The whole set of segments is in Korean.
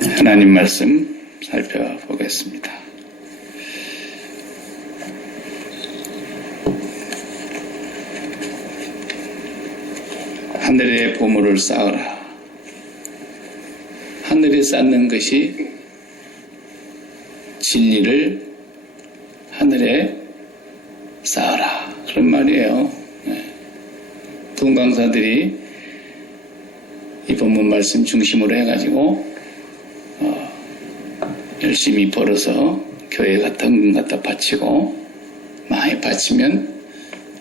하나님 말씀 살펴보겠습니다. 하늘의 보물을 쌓으라. 하늘에 쌓는 것이 진리를 하늘에 쌓으라. 그런 말이에요. 동강사들이 이 본문 말씀 중심으로 해가지고 열심히 벌어서 교회 같은 것 갖다 바치고 많이 바치면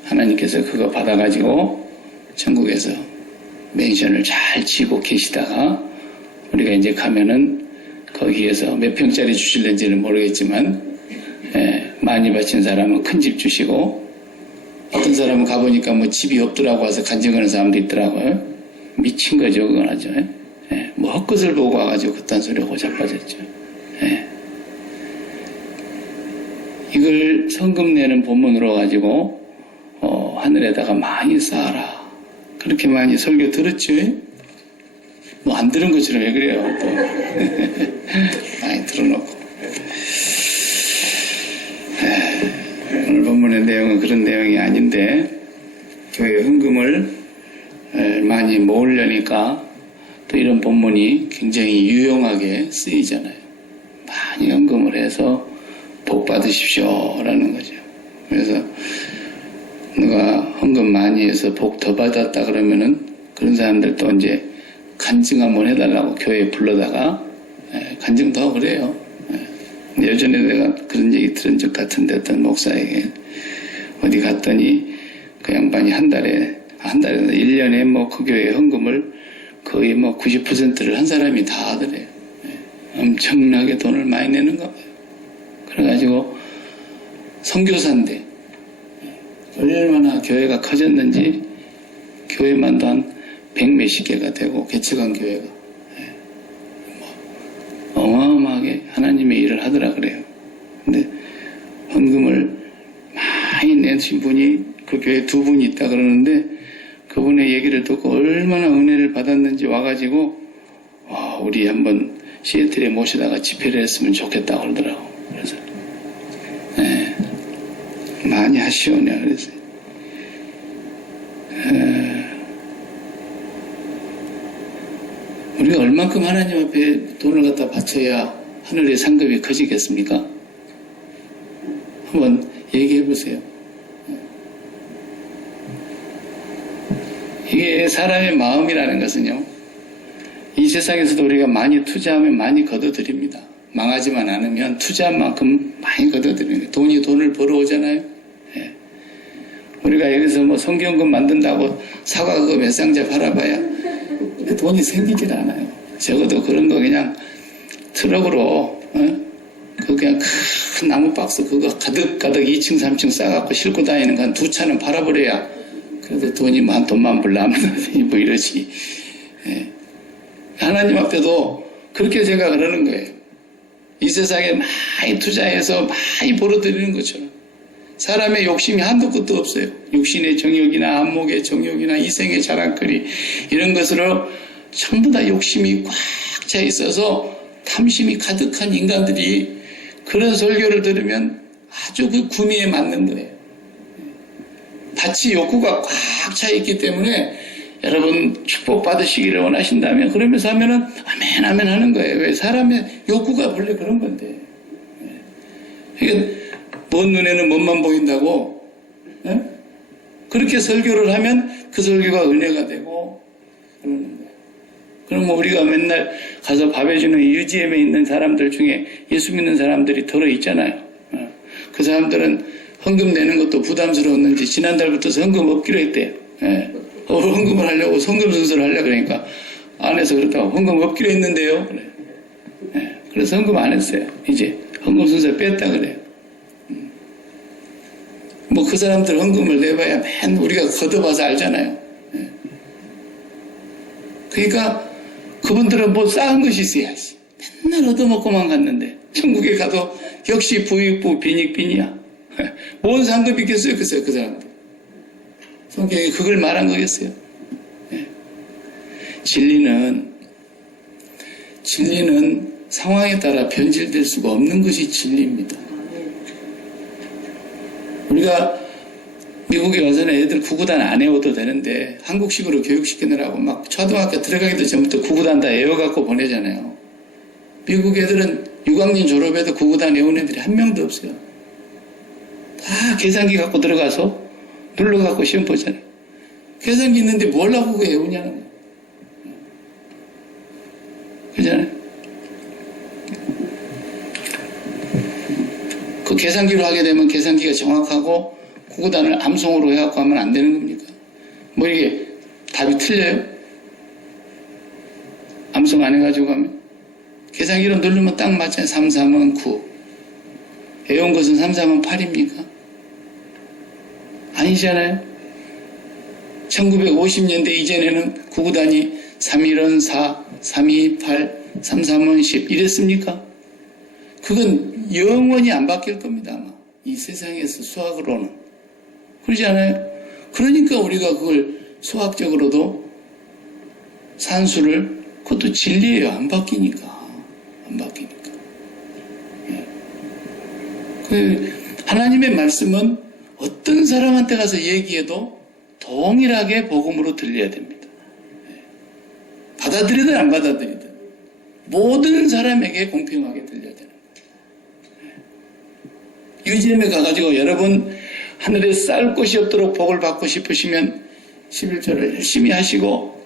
하나님께서 그거 받아가지고 천국에서 맨션을 잘 지고 계시다가 우리가 이제 가면은 거기에서 몇 평짜리 주실는지는 모르겠지만 많이 바친 사람은 큰 집 주시고 어떤 사람은 가보니까 뭐 집이 없더라고 와서 간증하는 사람도 있더라고요. 미친 거죠, 그건 아주. 뭐 헛것을 보고 와가지고 그딴 소리 하고 자빠졌죠. 이걸 성금 내는 본문으로 가지고 하늘에다가 많이 쌓아라. 그렇게 많이 설교 들었죠? 뭐 안 들은 것처럼 왜 그래요, 또. 많이 들어놓고. 오늘 본문의 내용은 그런 내용이 아닌데, 교회 헌금을 많이 모으려니까 또 이런 본문이 굉장히 유용하게 쓰이잖아요. 많이 헌금을 해서 복 받으십시오 라는 거죠. 그래서 누가 헌금 많이 해서 복 더 받았다 그러면은 그런 사람들도 이제 간증 한번 해달라고 교회에 불러다가 간증도 하고 그래요. 예전에 내가 그런 얘기 들은 적 같은데 어떤 목사에게 어디 갔더니 그 양반이 한 달에 1년에 뭐 그 교회 헌금을 거의 뭐 90%를 한 사람이 다 하더래요. 엄청나게 돈을 많이 내는가 봐요. 그래가지고 선교사인데 얼마나 교회가 커졌는지 교회만도 한 100몇십 개가 되고 개척한 교회가 어마어마하게 하나님의 일을 하더라 그래요. 근데 헌금을 많이 내신 분이 그 교회에 두 분이 있다 그러는데 그분의 얘기를 듣고 얼마나 은혜를 받았는지 와가지고 우리 한번 시애틀에 모시다가 집회를 했으면 좋겠다고 그러더라고. 그래서 많이 하시오냐 그래서 우리가 얼만큼 하나님 앞에 돈을 갖다 바쳐야 하늘의 상급이 커지겠습니까? 한번 얘기해 보세요. 이게 사람의 마음이라는 것은요, 이 세상에서도 우리가 많이 투자하면 많이 거둬들입니다. 망하지만 않으면 투자한 만큼 많이 거둬들이는 거예요. 돈이 돈을 벌어오잖아요. 우리가 여기서 뭐 성경금 만든다고 사과 그거 몇 상자 팔아봐야 돈이 생기질 않아요. 적어도 그런 거 그냥 트럭으로 그 그냥 큰 나무 박스 그거 가득가득 2층 3층 싸갖고 싣고 다니는 거 한 두 차는 팔아버려야 그래도 돈이 돈만 벌라면 뭐 이러지. 하나님 앞에도 그렇게 생각을 하는 거예요. 이 세상에 많이 투자해서 많이 벌어들이는 것처럼 사람의 욕심이 한도 끝도 없어요. 육신의 정욕이나 안목의 정욕이나 이생의 자랑거리 이런 것으로 전부 다 욕심이 꽉 차 있어서 탐심이 가득한 인간들이 그런 설교를 들으면 아주 그 구미에 맞는 거예요. 밭이 욕구가 꽉 차 있기 때문에 여러분 축복받으시기를 원하신다면 그러면서 하면은 아멘 아멘 하는 거예요. 왜? 사람의 욕구가 원래 그런 건데. 그러니까 먼 눈에는 멋만 보인다고 그렇게 설교를 하면 그 설교가 은혜가 되고 그러는 거예요. 그럼 뭐 우리가 맨날 가서 밥 해주는 UGM에 있는 사람들 중에 예수 믿는 사람들이 들어있잖아요. 그 사람들은 헌금 내는 것도 부담스러웠는지 지난달부터 헌금 없기로 했대요. 헌금을 하려고 성금 순서를 하려고 그러니까 안에서 그렇다고 헌금 없기로 했는데요. 그래. 그래서 헌금 안 했어요. 이제 헌금 순서 뺐다 그래요. 뭐 그 사람들 헌금을 내봐야 맨 우리가 걷어봐서 알잖아요. 그러니까 그분들은 뭐 쌓은 것이 있어야지. 맨날 얻어먹고만 갔는데 천국에 가도 역시 부익부 빈익빈이야. 뭔 상급이 있겠어요 그 사람들. 성경이 그걸 말한 거겠어요. 진리는 진리는 상황에 따라 변질될 수가 없는 것이 진리입니다. 우리가 미국에 와서는 애들 구구단 안 외워도 되는데 한국식으로 교육시키느라고 막 초등학교 들어가기도 전부터 구구단 다 외워갖고 보내잖아요. 미국 애들은 6학년 졸업해도 구구단 외운 애들이 한 명도 없어요. 다 계산기 갖고 들어가서 눌러갖고 시험 보잖아요. 계산기 있는데 뭘 하고 그거 외우냐는 거예요. 그잖아요. 그 계산기로 하게 되면 계산기가 정확하고 구구단을 암송으로 해갖고 하면 안 되는 겁니까? 뭐 이게 답이 틀려요? 암송 안 해가지고 하면? 계산기로 누르면 딱 맞잖아요. 3, 3은 9. 외운 것은 3, 3은 8입니까? 아니잖아요. 1950년대 이전에는 구구단이 3, 1은 4, 3, 2, 8, 3, 3은 10 이랬습니까? 그건 영원히 안 바뀔 겁니다. 아마. 이 세상에서 수학으로는. 그러지 않아요? 그러니까 우리가 그걸 수학적으로도 산수를 그것도 진리예요. 안 바뀌니까. 안 바뀌니까. 그 하나님의 말씀은 어떤 사람한테 가서 얘기해도 동일하게 복음으로 들려야 됩니다. 받아들이든 안 받아들이든 모든 사람에게 공평하게 들려야 되는 거예요. 유지엠에 가가지고 여러분 하늘에 쌀 곳이 없도록 복을 받고 싶으시면 11조를 열심히 하시고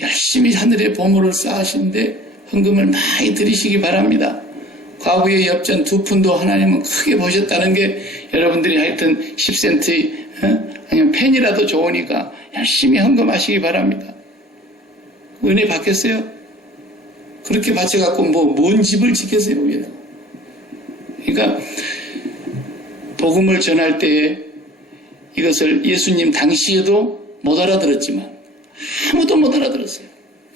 열심히 하늘에 보물을 쌓으시는데 헌금을 많이 드리시기 바랍니다. 과거의 엽전 2푼도 하나님은 크게 보셨다는 게 여러분들이 하여튼 10센트 아니면 펜이라도 좋으니까 열심히 헌금하시기 바랍니다. 은혜 받겠어요? 그렇게 바쳐갖고 뭔 집을 짓겠어요? 그러니까 복음을 전할 때에 이것을 예수님 당시에도 못 알아들었지만 아무도 못 알아들었어요.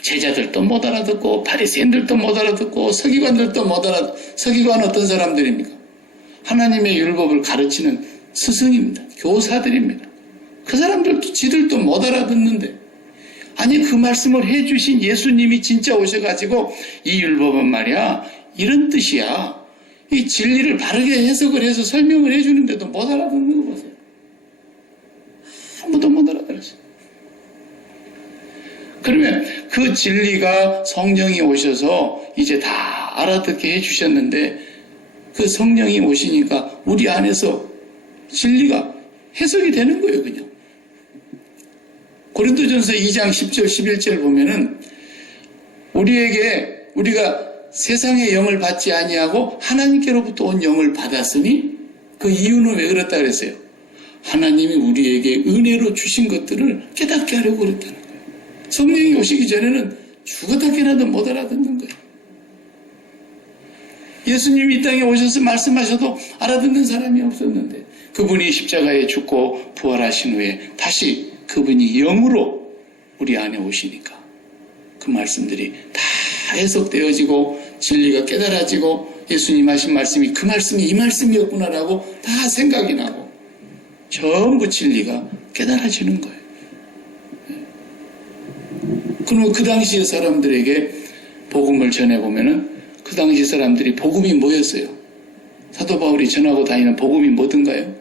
제자들도 못 알아듣고 바리새인들도 못 알아듣고 서기관들도 못 알아듣고 서기관 어떤 사람들입니까? 하나님의 율법을 가르치는 스승입니다. 교사들입니다. 그 사람들도 지들도 못 알아듣는데 아니 그 말씀을 해주신 예수님이 진짜 오셔가지고 이 율법은 말이야 이런 뜻이야. 이 진리를 바르게 해석을 해서 설명을 해주는데도 못 알아듣는 거 보세요. 아무도 못 알아들었어요. 그러면 그 진리가 성령이 오셔서 이제 다 알아듣게 해주셨는데 그 성령이 오시니까 우리 안에서 진리가 해석이 되는 거예요. 그냥 고린도전서 2장 10절 11절 보면은 우리가 세상의 영을 받지 아니하고 하나님께로부터 온 영을 받았으니 그 이유는 왜 그랬다 그랬어요? 하나님이 우리에게 은혜로 주신 것들을 깨닫게 하려고 그랬다는 거예요. 성령이 오시기 전에는 죽었다 깨나도 못 알아듣는 거예요. 예수님이 이 땅에 오셔서 말씀하셔도 알아듣는 사람이 없었는데 그분이 십자가에 죽고 부활하신 후에 다시 그분이 영으로 우리 안에 오시니까 그 말씀들이 다 해석되어지고 진리가 깨달아지고 예수님 하신 말씀이 그 말씀이 이 말씀이었구나라고 다 생각이 나고 전부 진리가 깨달아지는 거예요. 그러면 그 당시의 사람들에게 복음을 전해보면은 그 당시 사람들이 복음이 뭐였어요? 사도 바울이 전하고 다니는 복음이 뭐든가요?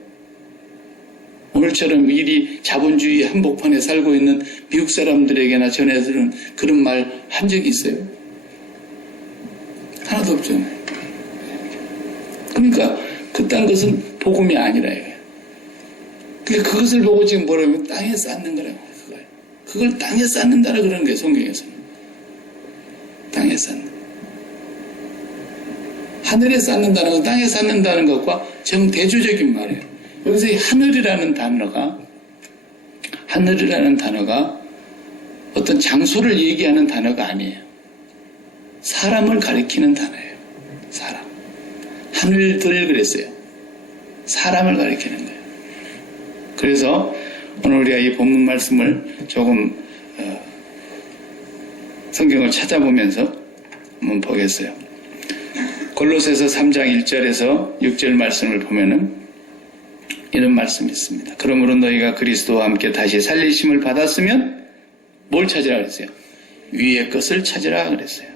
오늘처럼 이리 자본주의 한복판에 살고 있는 미국 사람들에게나 전해주는 그런 말 한 적이 있어요? 하나도 없잖아요. 그러니까 그딴 것은 복음이 아니라 이거예요. 그러니까 그것을 보고 지금 뭐라면 땅에 쌓는 거라고 그걸 땅에 쌓는다라 그러는 거예요. 성경에서는. 땅에 쌓는. 하늘에 쌓는다는 건 땅에 쌓는다는 것과 정대조적인 말이에요. 여기서 이 하늘이라는 단어가 어떤 장소를 얘기하는 단어가 아니에요. 사람을 가리키는 단어예요. 사람. 하늘들 그랬어요. 사람을 가리키는 거예요. 그래서 오늘 우리가 이 본문 말씀을 조금 성경을 찾아보면서 한번 보겠어요. 골로새서 3장 1절에서 6절 말씀을 보면은 이런 말씀이 있습니다. 그러므로 너희가 그리스도와 함께 다시 살리심을 받았으면 뭘 찾으라 그랬어요? 위의 것을 찾으라 그랬어요.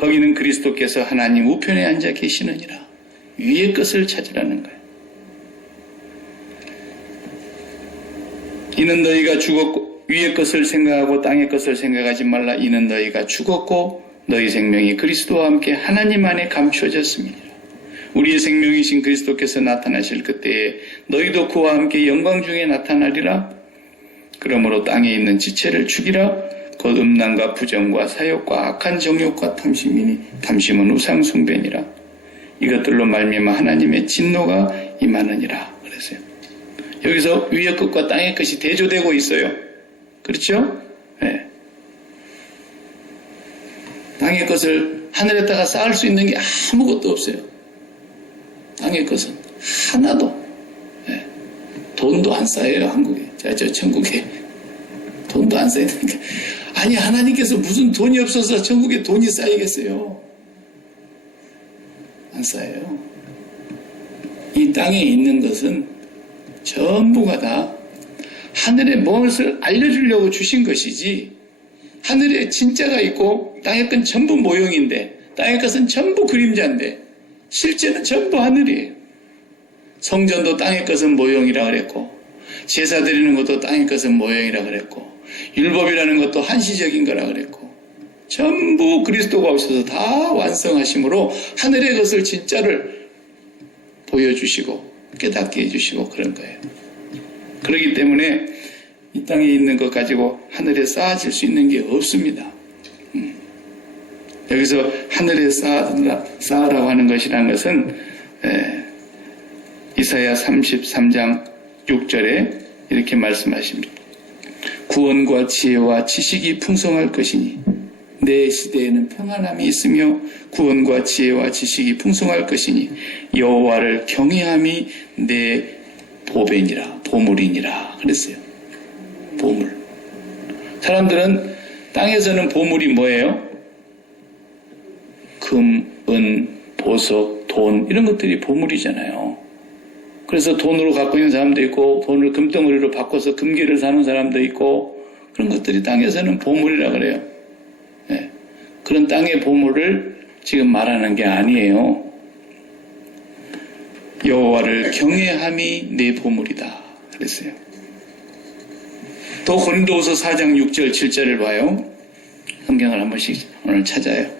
거기는 그리스도께서 하나님 우편에 앉아 계시느니라. 위의 것을 찾으라는 거예요. 이는 너희가 죽었고 위의 것을 생각하고 땅의 것을 생각하지 말라. 이는 너희가 죽었고 너희 생명이 그리스도와 함께 하나님 안에 감추어졌음이니라. 우리의 생명이신 그리스도께서 나타나실 그때에 너희도 그와 함께 영광 중에 나타나리라. 그러므로 땅에 있는 지체를 죽이라. 곧 음란과 부정과 사욕과 악한 정욕과 탐심이니 탐심은 우상 숭배니라. 이것들로 말미암아 하나님의 진노가 임하느니라. 그랬어요. 여기서 위의 것과 땅의 것이 대조되고 있어요. 그렇죠? 네. 땅의 것을 하늘에다가 쌓을 수 있는 게 아무것도 없어요. 땅의 것은 하나도. 네. 돈도 안 쌓여요, 한국에. 저 천국에. 돈도 안 쌓이니까. 아니, 하나님께서 무슨 돈이 없어서 천국에 돈이 쌓이겠어요? 안 쌓여요. 이 땅에 있는 것은 전부가 다 하늘의 무엇을 알려주려고 주신 것이지, 하늘에 진짜가 있고 땅의 건 전부 모형인데, 땅의 것은 전부 그림자인데 실제는 전부 하늘이에요. 성전도 땅의 것은 모형이라 그랬고, 제사 드리는 것도 땅의 것은 모형이라 그랬고, 율법이라는 것도 한시적인 거라 그랬고, 전부 그리스도가 오셔서 다 완성하심으로 하늘의 것을 진짜를 보여주시고 깨닫게 해주시고 그런 거예요. 그렇기 때문에 이 땅에 있는 것 가지고 하늘에 쌓아질 수 있는 게 없습니다. 여기서 하늘에 쌓으라고 하는 것이라는 것은 이사야 33장 6절에 이렇게 말씀하십니다. 구원과 지혜와 지식이 풍성할 것이니 내 시대에는 평안함이 있으며 구원과 지혜와 지식이 풍성할 것이니 여호와를 경외함이 내 보배니라, 보물이니라 그랬어요. 보물. 사람들은 땅에서는 보물이 뭐예요? 금, 은, 보석, 돈 이런 것들이 보물이잖아요. 그래서 돈으로 갖고 있는 사람도 있고 돈을 금덩어리로 바꿔서 금괴를 사는 사람도 있고 그런 것들이 땅에서는 보물이라 그래요. 네. 그런 땅의 보물을 지금 말하는 게 아니에요. 여호와를 경외함이 내 보물이다 그랬어요. 또 고린도후서 4장 6절 7절을 봐요. 성경을 한 번씩 오늘 찾아요.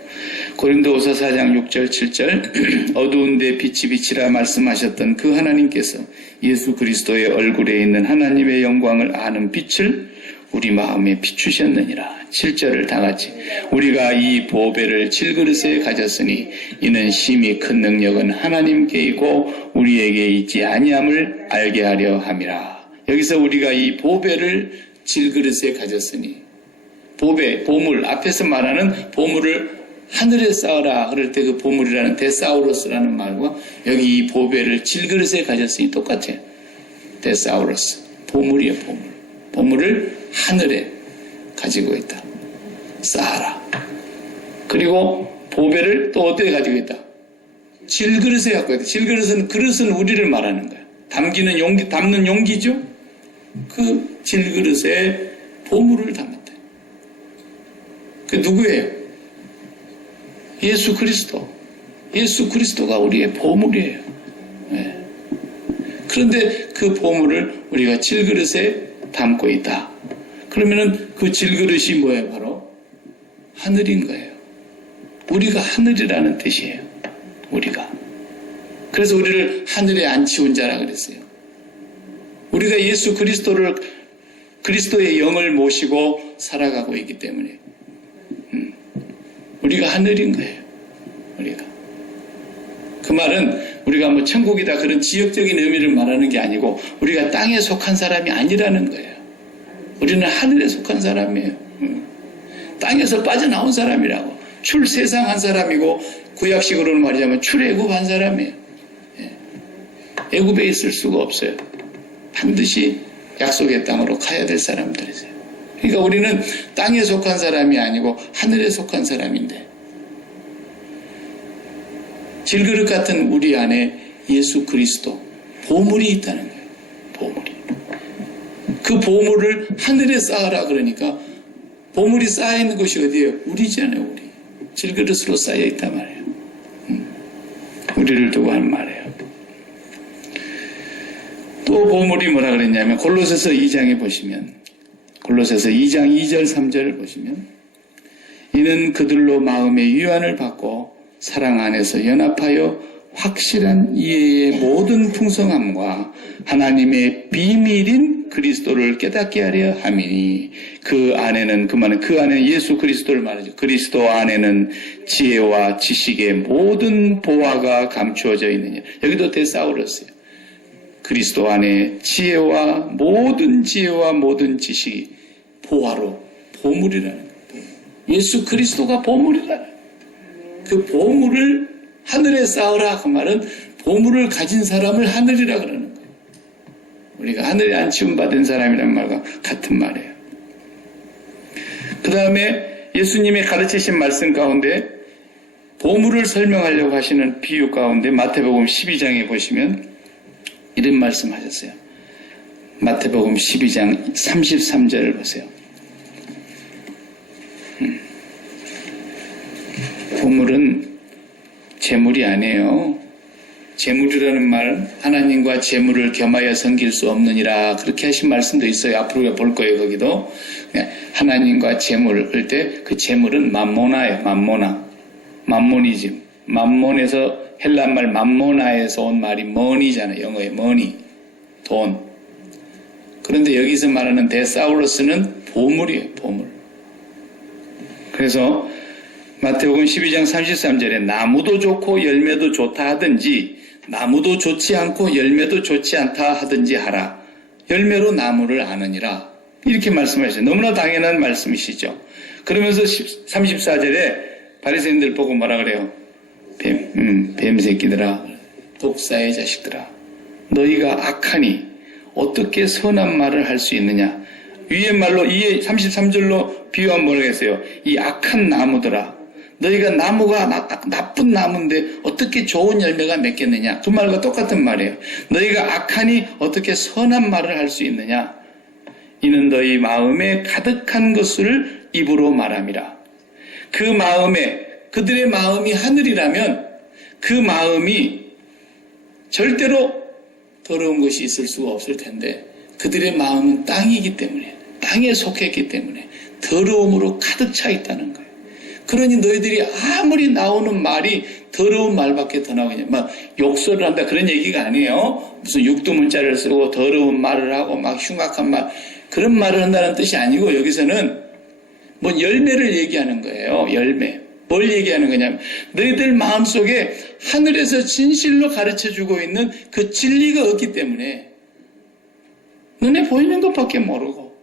고린도후서 4장 6절 7절 어두운 데 빛이 비치라 말씀하셨던 그 하나님께서 예수 그리스도의 얼굴에 있는 하나님의 영광을 아는 빛을 우리 마음에 비추셨느니라. 7절을 다 같이 우리가 이 보배를 질그릇에 가졌으니 이는 심히 큰 능력은 하나님께 있고 우리에게 있지 아니함을 알게 하려 함이라. 여기서 우리가 이 보배를 질그릇에 가졌으니 보배, 보물, 앞에서 말하는 보물을 하늘에 쌓으라 그럴 때 그 보물이라는 데사우로스라는 말과 여기 이 보배를 질그릇에 가졌으니 똑같아요. 데사우로스, 보물이에요. 보물. 보물을 하늘에 가지고 있다. 쌓아라. 그리고 보배를 또 어디에 가지고 있다? 질그릇에 갖고 있다. 질그릇은 그릇은 우리를 말하는 거예요. 담기는 용기, 담는 용기죠. 그 질그릇에 보물을 담았다. 그 누구예요? 예수 그리스도. 예수 그리스도가 우리의 보물이에요. 네. 그런데 그 보물을 우리가 질그릇에 담고 있다. 그러면은 그 질그릇이 뭐예요? 바로 하늘인 거예요. 우리가 하늘이라는 뜻이에요. 우리가. 그래서 우리를 하늘에 앉히온 자라 그랬어요. 우리가 예수 그리스도를 그리스도의 영을 모시고 살아가고 있기 때문에 우리가 하늘인 거예요. 우리가. 그 말은 우리가 뭐 천국이다 그런 지역적인 의미를 말하는 게 아니고 우리가 땅에 속한 사람이 아니라는 거예요. 우리는 하늘에 속한 사람이에요. 땅에서 빠져나온 사람이라고. 출세상한 사람이고 구약식으로는 말하자면 출애굽한 사람이에요. 애굽에 있을 수가 없어요. 반드시 약속의 땅으로 가야 될 사람들이세요. 그러니까 우리는 땅에 속한 사람이 아니고 하늘에 속한 사람인데 질그릇 같은 우리 안에 예수 그리스도 보물이 있다는 거예요. 보물이. 그 보물을 하늘에 쌓으라 그러니까 보물이 쌓여있는 곳이 어디예요? 우리잖아요. 우리. 질그릇으로 쌓여 있단 말이에요. 우리를 두고 한 말이에요. 또 보물이 뭐라 그랬냐면 골로새서 2장에 보시면 골로새서 2장 2절 3절을 보시면 이는 그들로 마음의 위안을 받고 사랑 안에서 연합하여 확실한 이해의 모든 풍성함과 하나님의 비밀인 그리스도를 깨닫게 하려 함이니 그 안에는 예수 그리스도를 말하죠. 그리스도 안에는 지혜와 지식의 모든 보화가 감추어져 있느냐. 여기도 데사우루스예요. 그리스도 안에 지혜와 모든 지식이 보화로 보물이라는 거예요. 예수 그리스도가 보물이라는 거예요. 그 보물을 하늘에 쌓으라 그 말은 보물을 가진 사람을 하늘이라 그러는 거예요. 우리가 하늘에 안치움 받은 사람이라는 말과 같은 말이에요. 그 다음에 예수님의 가르치신 말씀 가운데 보물을 설명하려고 하시는 비유 가운데 마태복음 12장에 보시면 이런 말씀 하셨어요. 마태복음 12장 33절을 보세요. 보물은 재물이 아니에요. 재물이라는 말, 하나님과 재물을 겸하여 섬길 수 없느니라 그렇게 하신 말씀도 있어요. 앞으로 볼 거예요. 거기도 하나님과 재물을 할 때 그 재물은 맘모나예요. 맘모니즘. 맘몬에서 헬란말 맘모나에서 온 말이 머니잖아요. 영어의 머니, 돈. 그런데 여기서 말하는 데사우루스는 보물이에요. 보물. 그래서 마태복음 12장 33절에 나무도 좋고 열매도 좋다 하든지 나무도 좋지 않고 열매도 좋지 않다 하든지 하라. 열매로 나무를 아느니라. 이렇게 말씀하셨어요. 너무나 당연한 말씀이시죠. 그러면서 34절에 바리새인들 보고 뭐라 그래요? 뱀 새끼들아, 독사의 자식들아, 너희가 악하니 어떻게 선한 말을 할 수 있느냐? 위의 말로 33절로 비유하면 뭐라고 했어요? 이 악한 나무들아, 너희가 나무가 나쁜 나무인데 어떻게 좋은 열매가 맺겠느냐? 그 말과 똑같은 말이에요. 너희가 악하니 어떻게 선한 말을 할 수 있느냐? 이는 너희 마음에 가득한 것을 입으로 말함이라. 그 마음에, 그들의 마음이 하늘이라면 그 마음이 절대로 더러운 것이 있을 수가 없을 텐데 그들의 마음은 땅이기 때문에, 땅에 속했기 때문에 더러움으로 가득 차 있다는 거예요. 그러니 너희들이 아무리 나오는 말이 더러운 말밖에 더 나오겠냐. 막 욕설을 한다 그런 얘기가 아니에요. 무슨 육두문자를 쓰고 더러운 말을 하고 막 흉악한 말, 그런 말을 한다는 뜻이 아니고 여기서는 뭐 열매를 얘기하는 거예요. 열매. 뭘 얘기하는 거냐면 너희들 마음속에 하늘에서 진실로 가르쳐주고 있는 그 진리가 없기 때문에 눈에 보이는 것밖에 모르고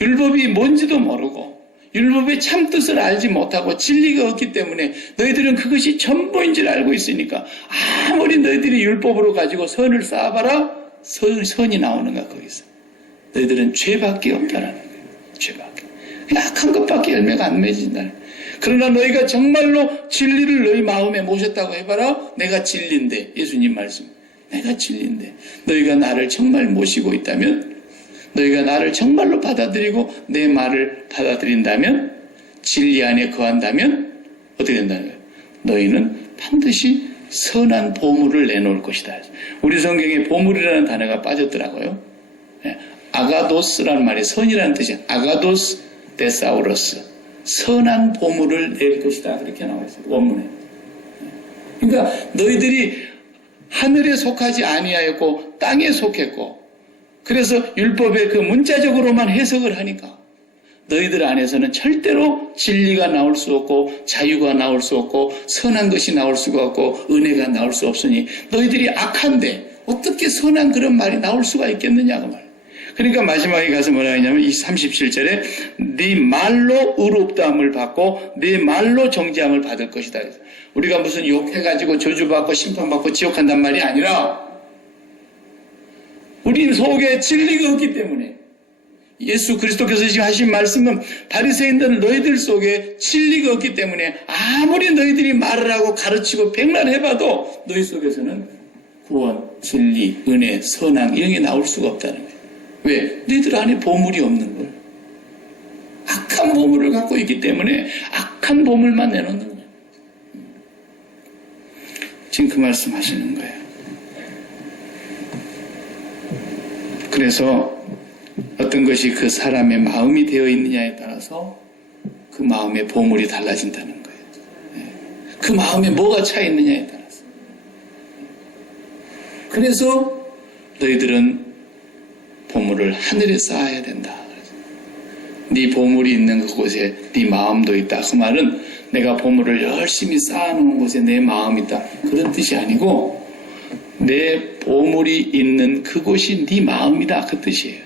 율법이 뭔지도 모르고 율법의 참뜻을 알지 못하고 진리가 없기 때문에 너희들은 그것이 전부인 줄 알고 있으니까 아무리 너희들이 율법으로 가지고 선을 쌓아봐라 선이 나오는가 거기서. 너희들은 죄밖에 없다라는 거예요. 죄밖에. 약한 것밖에 열매가 안 맺어진다는 거예요. 그러나 너희가 정말로 진리를 너희 마음에 모셨다고 해봐라. 내가 진리인데, 예수님 말씀. 내가 진리인데 너희가 나를 정말 모시고 있다면, 너희가 나를 정말로 받아들이고 내 말을 받아들인다면, 진리 안에 거한다면 어떻게 된다는 거예요? 너희는 반드시 선한 보물을 내놓을 것이다. 우리 성경에 보물이라는 단어가 빠졌더라고요. 아가도스라는 말이 선이라는 뜻이에요. 아가도스 데사우루스. 선한 보물을 낼 것이다. 그렇게 나와 있어요. 원문에. 그러니까 너희들이 하늘에 속하지 아니하였고 땅에 속했고, 그래서 율법의 그 문자적으로만 해석을 하니까 너희들 안에서는 절대로 진리가 나올 수 없고 자유가 나올 수 없고 선한 것이 나올 수가 없고 은혜가 나올 수 없으니 너희들이 악한데 어떻게 선한 그런 말이 나올 수가 있겠느냐고 말이에요. 그러니까 마지막에 가서 뭐라 하냐면 이 37절에 네 말로 의롭다함을 받고 네 말로 정죄함을 받을 것이다. 우리가 무슨 욕해가지고 저주받고 심판받고 지옥한단 말이 아니라 우리 속에 진리가 없기 때문에, 예수 그리스도께서 지금 하신 말씀은 바리새인들 너희들 속에 진리가 없기 때문에 아무리 너희들이 말을 하고 가르치고 백날 해봐도 너희 속에서는 구원, 진리, 은혜, 선한 이런 게 나올 수가 없다는 거예요. 왜? 너희들 안에 보물이 없는 거예요. 악한 보물을 갖고 있기 때문에 착한 보물만 내놓는 거예요. 지금 그 말씀 하시는 거예요. 그래서 어떤 것이 그 사람의 마음이 되어 있느냐에 따라서 그 마음의 보물이 달라진다는 거예요. 그 마음에 뭐가 차 있느냐에 따라서. 그래서 너희들은 보물을 하늘에 쌓아야 된다. 네 보물이 있는 그곳에 네 마음도 있다. 그 말은 내가 보물을 열심히 쌓아놓은 곳에 내 마음이 있다. 그런 뜻이 아니고 내 보물이 있는 그곳이 네 마음이다. 그 뜻이에요.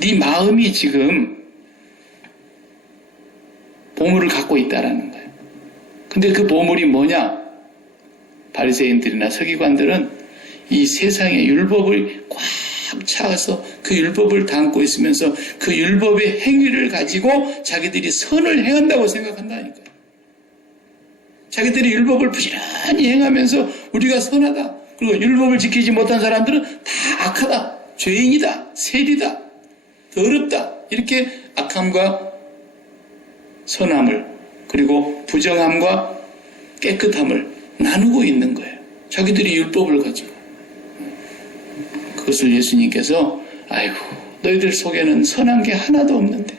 네 마음이 지금 보물을 갖고 있다라는 거예요. 근데 그 보물이 뭐냐? 바리새인들이나 서기관들은 이 세상의 율법을 꽉 차서 그 율법을 담고 있으면서 그 율법의 행위를 가지고 자기들이 선을 행한다고 생각한다니까요. 자기들이 율법을 부지런히 행하면서 우리가 선하다. 그리고 율법을 지키지 못한 사람들은 다 악하다. 죄인이다. 세리다. 더럽다. 이렇게 악함과 선함을 그리고 부정함과 깨끗함을 나누고 있는 거예요. 자기들이 율법을 가지고. 그것을 예수님께서 아이고 너희들 속에는 선한 게 하나도 없는데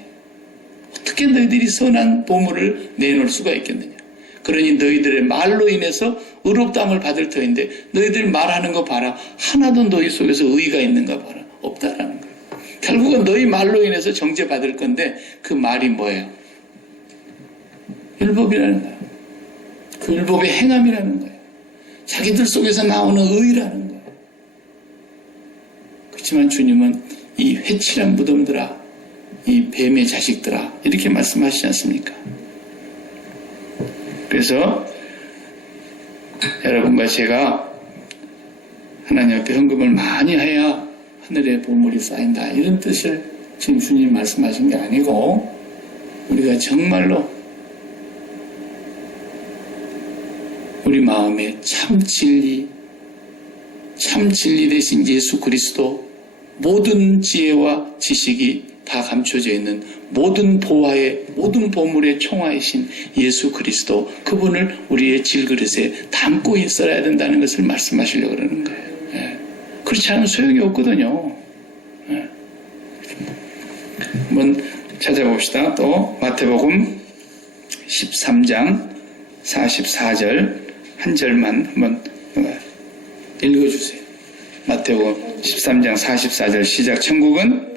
어떻게 너희들이 선한 보물을 내놓을 수가 있겠느냐. 그러니 너희들의 말로 인해서 의롭다함을 받을 터인데 너희들 말하는 거 봐라. 하나도 너희 속에서 의가 있는가 봐라. 없다라는 거예요. 결국은 너희 말로 인해서 정죄받을 건데 그 말이 뭐예요? 율법이라는 거예요. 그 율법의 행함이라는 거예요. 자기들 속에서 나오는 의라는 거예요. 그렇지만 주님은 이 회칠한 무덤들아, 이 뱀의 자식들아 이렇게 말씀하시지 않습니까? 그래서 여러분과 제가 하나님 앞에 헌금을 많이 해야 하늘에 보물이 쌓인다 이런 뜻을 지금 주님 말씀하신 게 아니고 우리가 정말로 우리 마음에 참 진리 대신 예수 그리스도 모든 지혜와 지식이 다 감춰져 있는 모든 보화의 모든 보물의 총화이신 예수 그리스도 그분을 우리의 질그릇에 담고 있어야 된다는 것을 말씀하시려고 그러는 거예요. 예. 그렇지 않으면 소용이 없거든요. 예. 한번 찾아봅시다. 또 마태복음 13장 44절 한 절만 한번 읽어주세요. 마태복음 13장 44절 시작. 천국은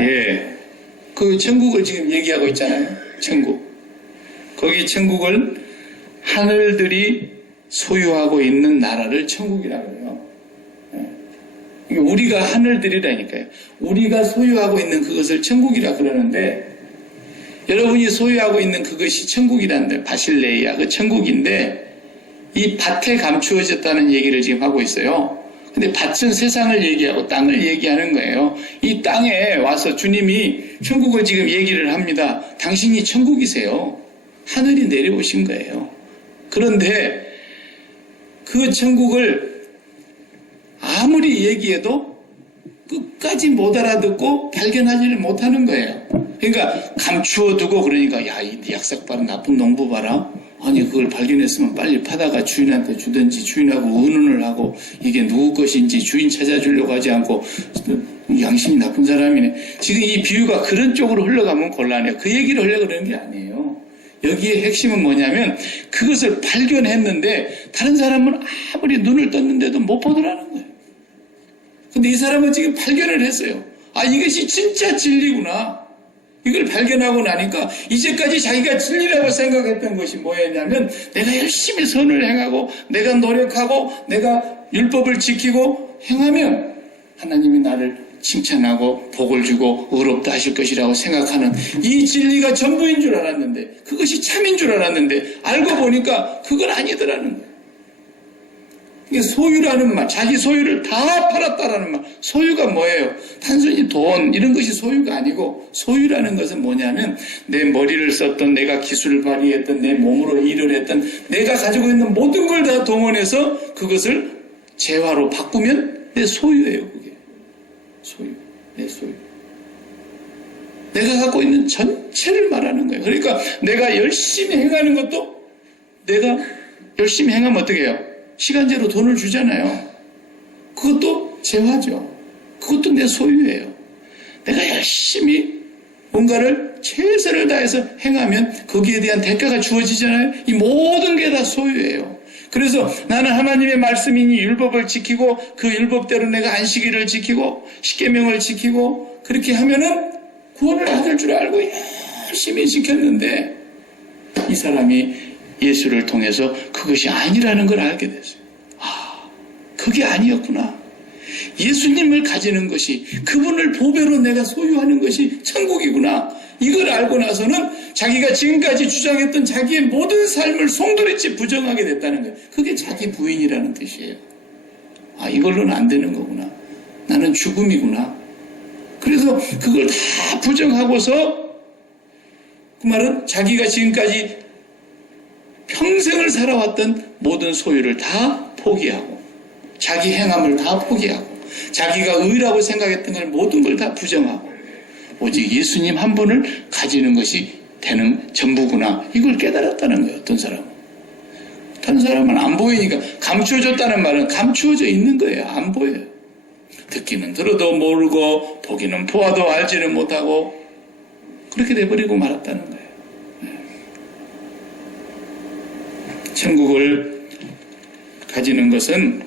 예, 그 천국을 지금 얘기하고 있잖아요. 천국. 거기 천국을 하늘들이 소유하고 있는 나라를 천국이라고 해요. 우리가 하늘들이라니까요. 우리가 소유하고 있는 그것을 천국이라 그러는데 여러분이 소유하고 있는 그것이 천국이라는데 바실레이아 그 천국인데 이 밭에 감추어졌다는 얘기를 지금 하고 있어요. 근데 밭은 세상을 얘기하고 땅을 얘기하는 거예요. 이 땅에 와서 주님이 천국을 지금 얘기를 합니다. 당신이 천국이세요. 하늘이 내려오신 거예요. 그런데 그 천국을 아무리 얘기해도 끝까지 못 알아듣고 발견하지를 못하는 거예요. 그러니까 감추어두고 그러니까 야, 이 약삭 봐라 나쁜 농부 봐라. 아니 그걸 발견했으면 빨리 파다가 주인한테 주든지 주인하고 의논을 하고 이게 누구 것인지 주인 찾아주려고 하지 않고 양심이 나쁜 사람이네. 지금 이 비유가 그런 쪽으로 흘러가면 곤란해요. 그 얘기를 하려고 그러는 게 아니에요. 여기에 핵심은 뭐냐면 그것을 발견했는데 다른 사람은 아무리 눈을 떴는데도 못 보더라는 거예요. 근데 이 사람은 지금 발견을 했어요. 아, 이것이 진짜 진리구나. 이걸 발견하고 나니까 이제까지 자기가 진리라고 생각했던 것이 뭐였냐면 내가 열심히 선을 행하고 내가 노력하고 내가 율법을 지키고 행하면 하나님이 나를 칭찬하고 복을 주고 의롭다 하실 것이라고 생각하는 이 진리가 전부인 줄 알았는데 그것이 참인 줄 알았는데 알고 보니까 그건 아니더라는 거예요. 이게 소유라는 말, 자기 소유를 다 팔았다라는 말. 소유가 뭐예요? 단순히 돈 이런 것이 소유가 아니고, 소유라는 것은 뭐냐면 내 머리를 썼던, 내가 기술을 발휘했던, 내 몸으로 일을 했던, 내가 가지고 있는 모든 걸 다 동원해서 그것을 재화로 바꾸면 내 소유예요. 그게 소유, 내 소유. 내가 갖고 있는 전체를 말하는 거예요. 그러니까 내가 열심히 행하는 것도, 내가 열심히 행하면 어떻게 해요? 시간제로 돈을 주잖아요. 그것도 재화죠. 그것도 내 소유예요. 내가 열심히 뭔가를 최선을 다해서 행하면 거기에 대한 대가가 주어지잖아요. 이 모든 게 다 소유예요. 그래서 나는 하나님의 말씀이니 율법을 지키고, 그 율법대로 내가 안식일을 지키고 십계명을 지키고 그렇게 하면은 구원을 받을 줄 알고 열심히 지켰는데, 이 사람이 예수를 통해서 그것이 아니라는 걸 알게 됐어요. 아, 그게 아니었구나. 예수님을 가지는 것이, 그분을 보배로 내가 소유하는 것이 천국이구나. 이걸 알고 나서는 자기가 지금까지 주장했던 자기의 모든 삶을 송두리째 부정하게 됐다는 거예요. 그게 자기 부인이라는 뜻이에요. 아, 이걸로는 안 되는 거구나. 나는 죽음이구나. 그래서 그걸 다 부정하고서, 그 말은 자기가 지금까지 평생을 살아왔던 모든 소유를 다 포기하고, 자기 행함을 다 포기하고, 자기가 의라고 생각했던 걸 모든 걸 다 부정하고, 오직 예수님 한 분을 가지는 것이 되는 전부구나. 이걸 깨달았다는 거예요. 어떤 사람은. 다른 사람은 안 보이니까, 감추어졌다는 말은 감추어져 있는 거예요. 안 보여요. 듣기는 들어도 모르고, 보기는 보아도 알지는 못하고, 그렇게 돼버리고 말았다는 거예요. 천국을 가지는 것은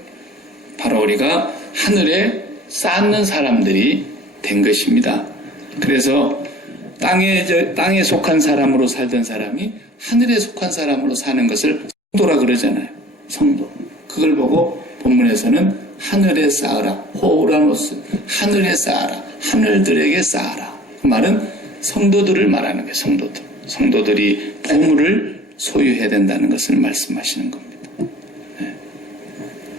바로 우리가 하늘에 쌓는 사람들이 된 것입니다. 그래서 땅에 속한 사람으로 살던 사람이 하늘에 속한 사람으로 사는 것을 성도라 그러잖아요. 성도. 그걸 보고 본문에서는 하늘에 쌓으라. 호우라노스. 하늘에 쌓아라. 하늘들에게 쌓아라. 그 말은 성도들을 말하는 거예요. 성도들. 성도들이 보물을 소유해야 된다는 것을 말씀하시는 겁니다. 네.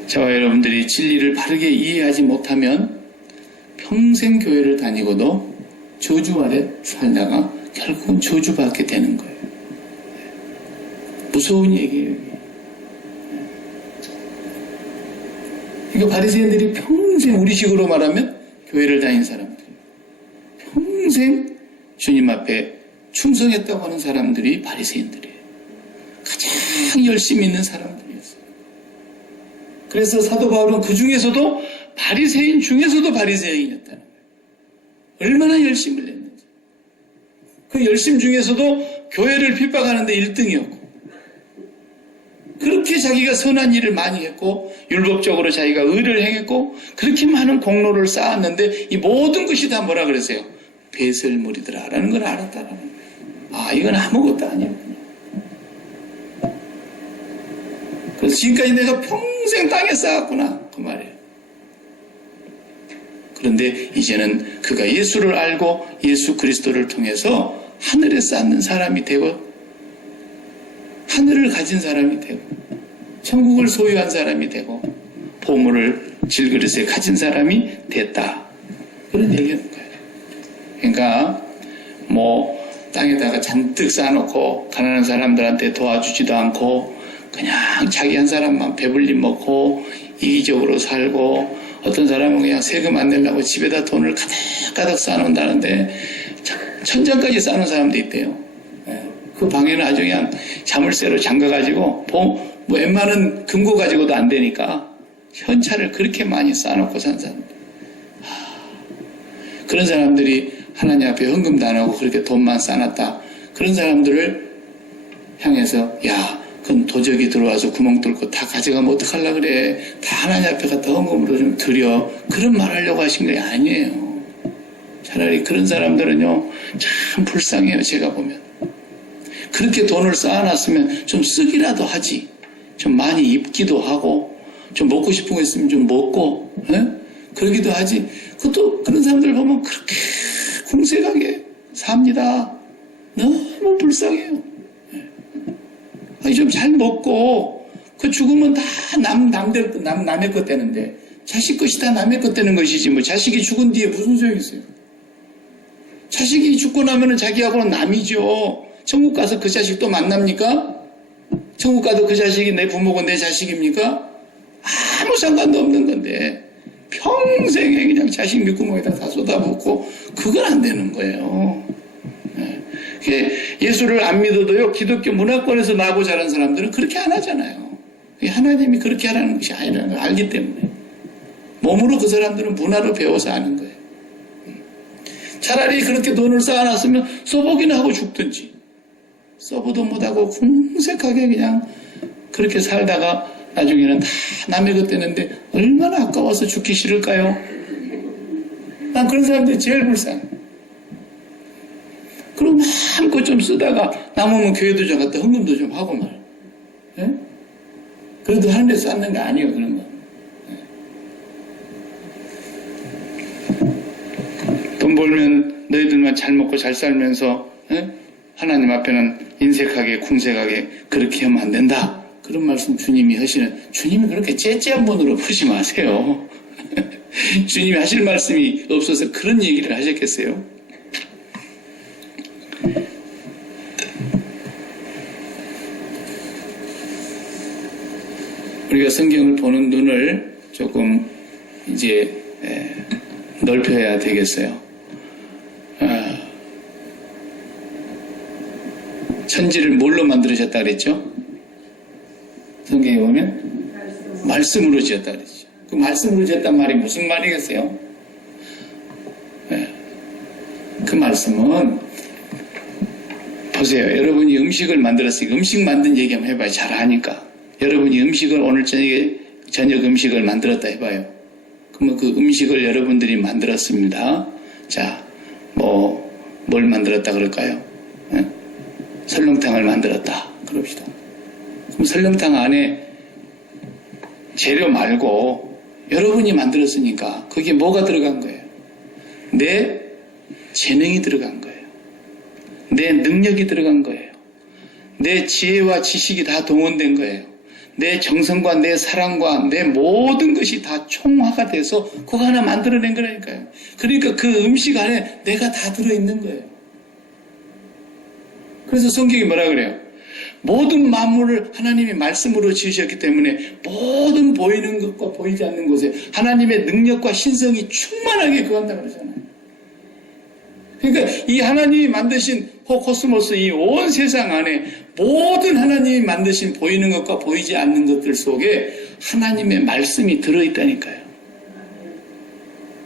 저와 여러분들이 진리를 바르게 이해하지 못하면 평생 교회를 다니고도 저주 아래 살다가 결국은 저주받게 되는 거예요. 네. 무서운 얘기예요. 네. 그러니까 바리새인들이 평생, 우리식으로 말하면 교회를 다닌 사람들, 평생 주님 앞에 충성했다고 하는 사람들이 바리새인들이에요. 가장 열심히 있는 사람들이었어요. 그래서 사도 바울은 그 중에서도 바리새인 중에서도 바리새인이었다는 거예요. 얼마나 열심을 냈는지. 그 열심 중에서도 교회를 핍박하는데 1등이었고, 그렇게 자기가 선한 일을 많이 했고, 율법적으로 자기가 의를 행했고, 그렇게 많은 공로를 쌓았는데 이 모든 것이 다 뭐라 그러세요? 배설물이더라 라는 걸 알았다라는 거예요. 아, 이건 아무것도 아니야. 그래서 지금까지 내가 평생 땅에 쌓았구나, 그 말이에요. 그런데 이제는 그가 예수를 알고 예수 그리스도를 통해서 하늘에 쌓는 사람이 되고, 하늘을 가진 사람이 되고, 천국을 소유한 사람이 되고, 보물을 질그릇에 가진 사람이 됐다. 그런 얘기하는 거예요. 그러니까 땅에다가 잔뜩 쌓아놓고 가난한 사람들한테 도와주지도 않고 그냥 자기 한 사람만 배불리 먹고 이기적으로 살고, 어떤 사람은 그냥 세금 안 내려고 집에다 돈을 가득가득 쌓아놓는다는데 천장까지 쌓는 사람도 있대요. 그 방에는 아주 그냥 자물쇠로 잠가가지고 웬만한 금고 가지고도 안 되니까 현찰을 그렇게 많이 쌓아놓고 산 사람들. 그런 사람들이 하나님 앞에 헌금도 안 하고 그렇게 돈만 쌓아놨다. 그런 사람들을 향해서, 야, 그건 도적이 들어와서 구멍 뚫고 다 가져가면 어떡하려고 그래. 다 하나님 앞에 갖다 헌금으로 좀 드려. 그런 말 하려고 하신 게 아니에요. 차라리 그런 사람들은요, 참 불쌍해요, 제가 보면. 그렇게 돈을 쌓아놨으면 좀 쓰기라도 하지. 좀 많이 입기도 하고, 좀 먹고 싶은 거 있으면 좀 먹고, 그러기도 하지. 그것도 그런 사람들 보면 그렇게 궁색하게 삽니다. 너무 불쌍해요. 아니, 좀 잘 먹고 그 죽으면 다 남의 것 되는데, 자식 것이 다 남의 것 되는 것이지, 뭐, 자식이 죽은 뒤에 무슨 소용이 있어요? 자식이 죽고 나면은 자기하고는 남이죠. 천국 가서 그 자식 또 만납니까? 천국 가도 그 자식이 내 부모고 내 자식입니까? 아무 상관도 없는 건데, 평생에 그냥 자식 밑구멍에다 다 쏟아붓고, 그건 안 되는 거예요. 예수를 안 믿어도요, 기독교 문화권에서 나고 자란 사람들은 그렇게 안 하잖아요. 하나님이 그렇게 하라는 것이 아니라는 걸 알기 때문에. 몸으로 그 사람들은 문화로 배워서 아는 거예요. 차라리 그렇게 돈을 쌓아놨으면 써보기나 하고 죽든지, 써보도 못하고 궁색하게 그냥 그렇게 살다가 나중에는 다 남의 것 되는데 얼마나 아까워서 죽기 싫을까요? 난 그런 사람들이 제일 불쌍해. 그럼 마음껏 좀 쓰다가 남으면 교회도 좀 갔다 헌금도 좀 하고 말. 예? 그래도 하는 데 쌓는 거 아니에요, 그런 거. 예? 돈 벌면 너희들만 잘 먹고 잘 살면서, 예? 하나님 앞에는 인색하게 궁색하게 그렇게 하면 안 된다. 그런 말씀 주님이 하시는, 주님이 그렇게 째째한 분으로 보지 마세요. 주님이 하실 말씀이 없어서 그런 얘기를 하셨겠어요? 우리가 성경을 보는 눈을 조금 이제 넓혀야 되겠어요. 천지를 뭘로 만들으셨다 그랬죠? 성경에 보면 말씀으로 지었다 그랬죠. 그 말씀으로 지었단 말이 무슨 말이겠어요? 그 말씀은 보세요. 여러분이 음식을 만들었으니까 음식 만든 얘기 한번 해봐요. 잘 아니까. 여러분이 음식을 오늘 저녁 음식을 만들었다 해봐요. 그러면 그 음식을 여러분들이 만들었습니다. 자, 뭘 만들었다 그럴까요? 설렁탕을 만들었다 그럽시다. 그럼 설렁탕 안에 재료 말고 여러분이 만들었으니까 거기에 뭐가 들어간 거예요? 내 재능이 들어간 거예요. 내 능력이 들어간 거예요. 내 지혜와 지식이 다 동원된 거예요. 내 정성과 내 사랑과 내 모든 것이 다 총화가 돼서 그거 하나 만들어낸 거라니까요. 그러니까 그 음식 안에 내가 다 들어있는 거예요. 그래서 성경이 뭐라 그래요? 모든 만물을 하나님이 말씀으로 지으셨기 때문에 모든 보이는 것과 보이지 않는 곳에 하나님의 능력과 신성이 충만하게 거한다 그러잖아요. 그러니까 이 하나님이 만드신 코스모스 이 온 세상 안에 모든 하나님이 만드신 보이는 것과 보이지 않는 것들 속에 하나님의 말씀이 들어있다니까요.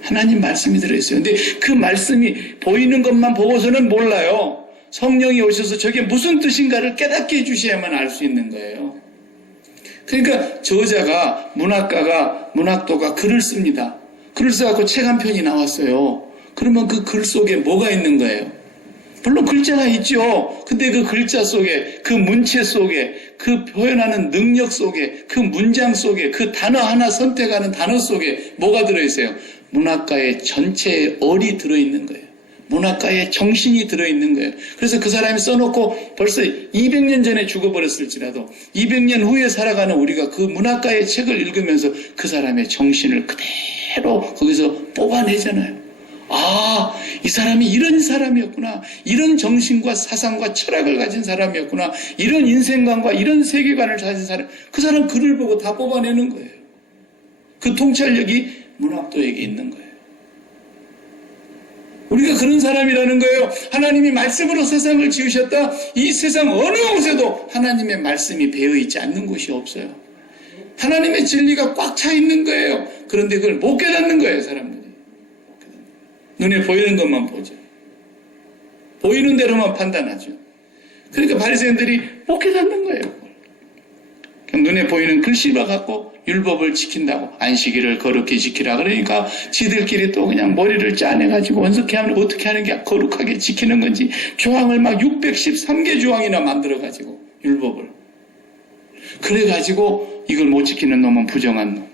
하나님 말씀이 들어있어요. 근데 그 말씀이 보이는 것만 보고서는 몰라요. 성령이 오셔서 저게 무슨 뜻인가를 깨닫게 해주셔야만 알 수 있는 거예요. 그러니까 저자가 문학도가 글을 씁니다. 글을 써갖고 책 한 편이 나왔어요. 그러면 그 글 속에 뭐가 있는 거예요? 물론 글자가 있죠. 근데 그 글자 속에, 그 문체 속에, 그 표현하는 능력 속에, 그 문장 속에, 그 단어 하나 선택하는 단어 속에 뭐가 들어있어요? 문학가의 전체의 얼이 들어있는 거예요. 문학가의 정신이 들어있는 거예요. 그래서 그 사람이 써놓고 벌써 200년 전에 죽어버렸을지라도 200년 후에 살아가는 우리가 그 문학가의 책을 읽으면서 그 사람의 정신을 그대로 거기서 뽑아내잖아요. 아, 이 사람이 이런 사람이었구나. 이런 정신과 사상과 철학을 가진 사람이었구나. 이런 인생관과 이런 세계관을 가진 사람. 그 사람 글을 보고 다 뽑아내는 거예요. 그 통찰력이 문학도에게 있는 거예요. 우리가 그런 사람이라는 거예요. 하나님이 말씀으로 세상을 지으셨다. 이 세상 어느 곳에도 하나님의 말씀이 배어있지 않는 곳이 없어요. 하나님의 진리가 꽉 차 있는 거예요. 그런데 그걸 못 깨닫는 거예요, 사람들이. 눈에 보이는 것만 보죠. 보이는 대로만 판단하죠. 그러니까 바리새인들이 못 깨닫는 거예요. 눈에 보이는 글씨만 갖고 율법을 지킨다고 안식일을 거룩히 지키라 그러니까 지들끼리 또 그냥 머리를 짜내가지고 어떻게 하는 게 거룩하게 지키는 건지 조항을 막 613개 조항이나 만들어가지고 율법을 그래가지고 이걸 못 지키는 놈은 부정한 놈,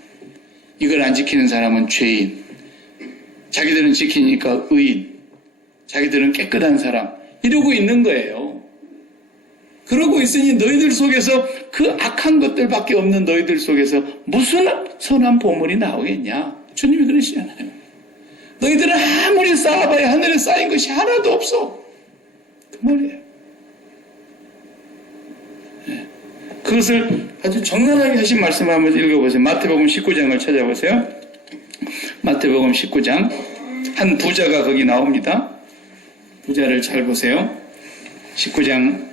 이걸 안 지키는 사람은 죄인, 자기들은 지키니까 의인, 자기들은 깨끗한 사람 이러고 있는 거예요. 그러고 있으니 너희들 속에서 그 악한 것들밖에 없는 너희들 속에서 무슨 선한 보물이 나오겠냐. 주님이 그러시잖아요. 너희들은 아무리 쌓아봐야 하늘에 쌓인 것이 하나도 없어. 그 말이에요. 네. 그것을 아주 적나라하게 하신 말씀을 한번 읽어보세요. 마태복음 19장을 찾아보세요. 마태복음 19장. 한 부자가 거기 나옵니다. 부자를 잘 보세요. 19장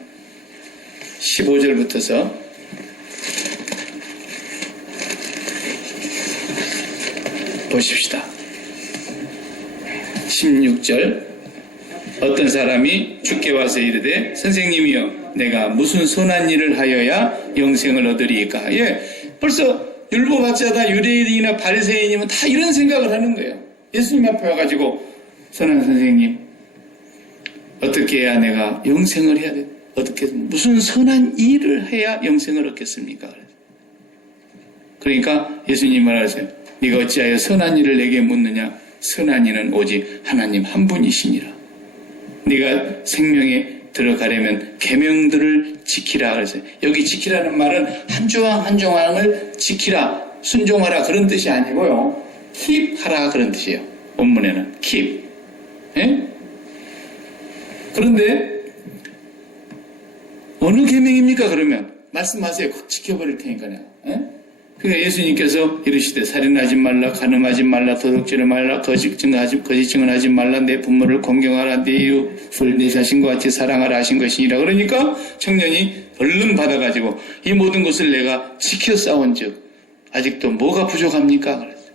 15절부터서 보십시다. 16절. 어떤 사람이 주께 와서 이르되 선생님이여 내가 무슨 선한 일을 하여야 영생을 얻으리이까. 예, 벌써 율법학자다 유대인이나 바리새인이면 다 이런 생각을 하는 거예요. 예수님 앞에 와가지고 선한 선생님 어떻게 해야 내가 영생을 해야 돼? 어떻게 무슨 선한 일을 해야 영생을 얻겠습니까? 그러니까 예수님 말하세요. 네가 어찌하여 선한 일을 내게 묻느냐? 선한 이는 오직 하나님 한 분이시니라. 네가 생명에 들어가려면 계명들을 지키라 그랬어요. 여기 지키라는 말은 한 조항 한 조항을 지키라, 순종하라 그런 뜻이 아니고요. keep하라 그런 뜻이에요. 본문에는 keep. 예? 그런데 어느 계명입니까? 그러면 말씀하세요. 꼭 지켜버릴 테니까요. 예? 그러니까 예수님께서 이르시되 살인하지 말라, 간음하지 말라, 도둑질하지 말라, 거짓 증언하지 말라, 내 부모를 공경하라, 내 이웃을 내 자신과 같이 사랑하라 하신 것이니라. 그러니까 청년이 얼른 받아가지고 이 모든 것을 내가 지켜 싸운즉 아직도 뭐가 부족합니까? 그랬어요.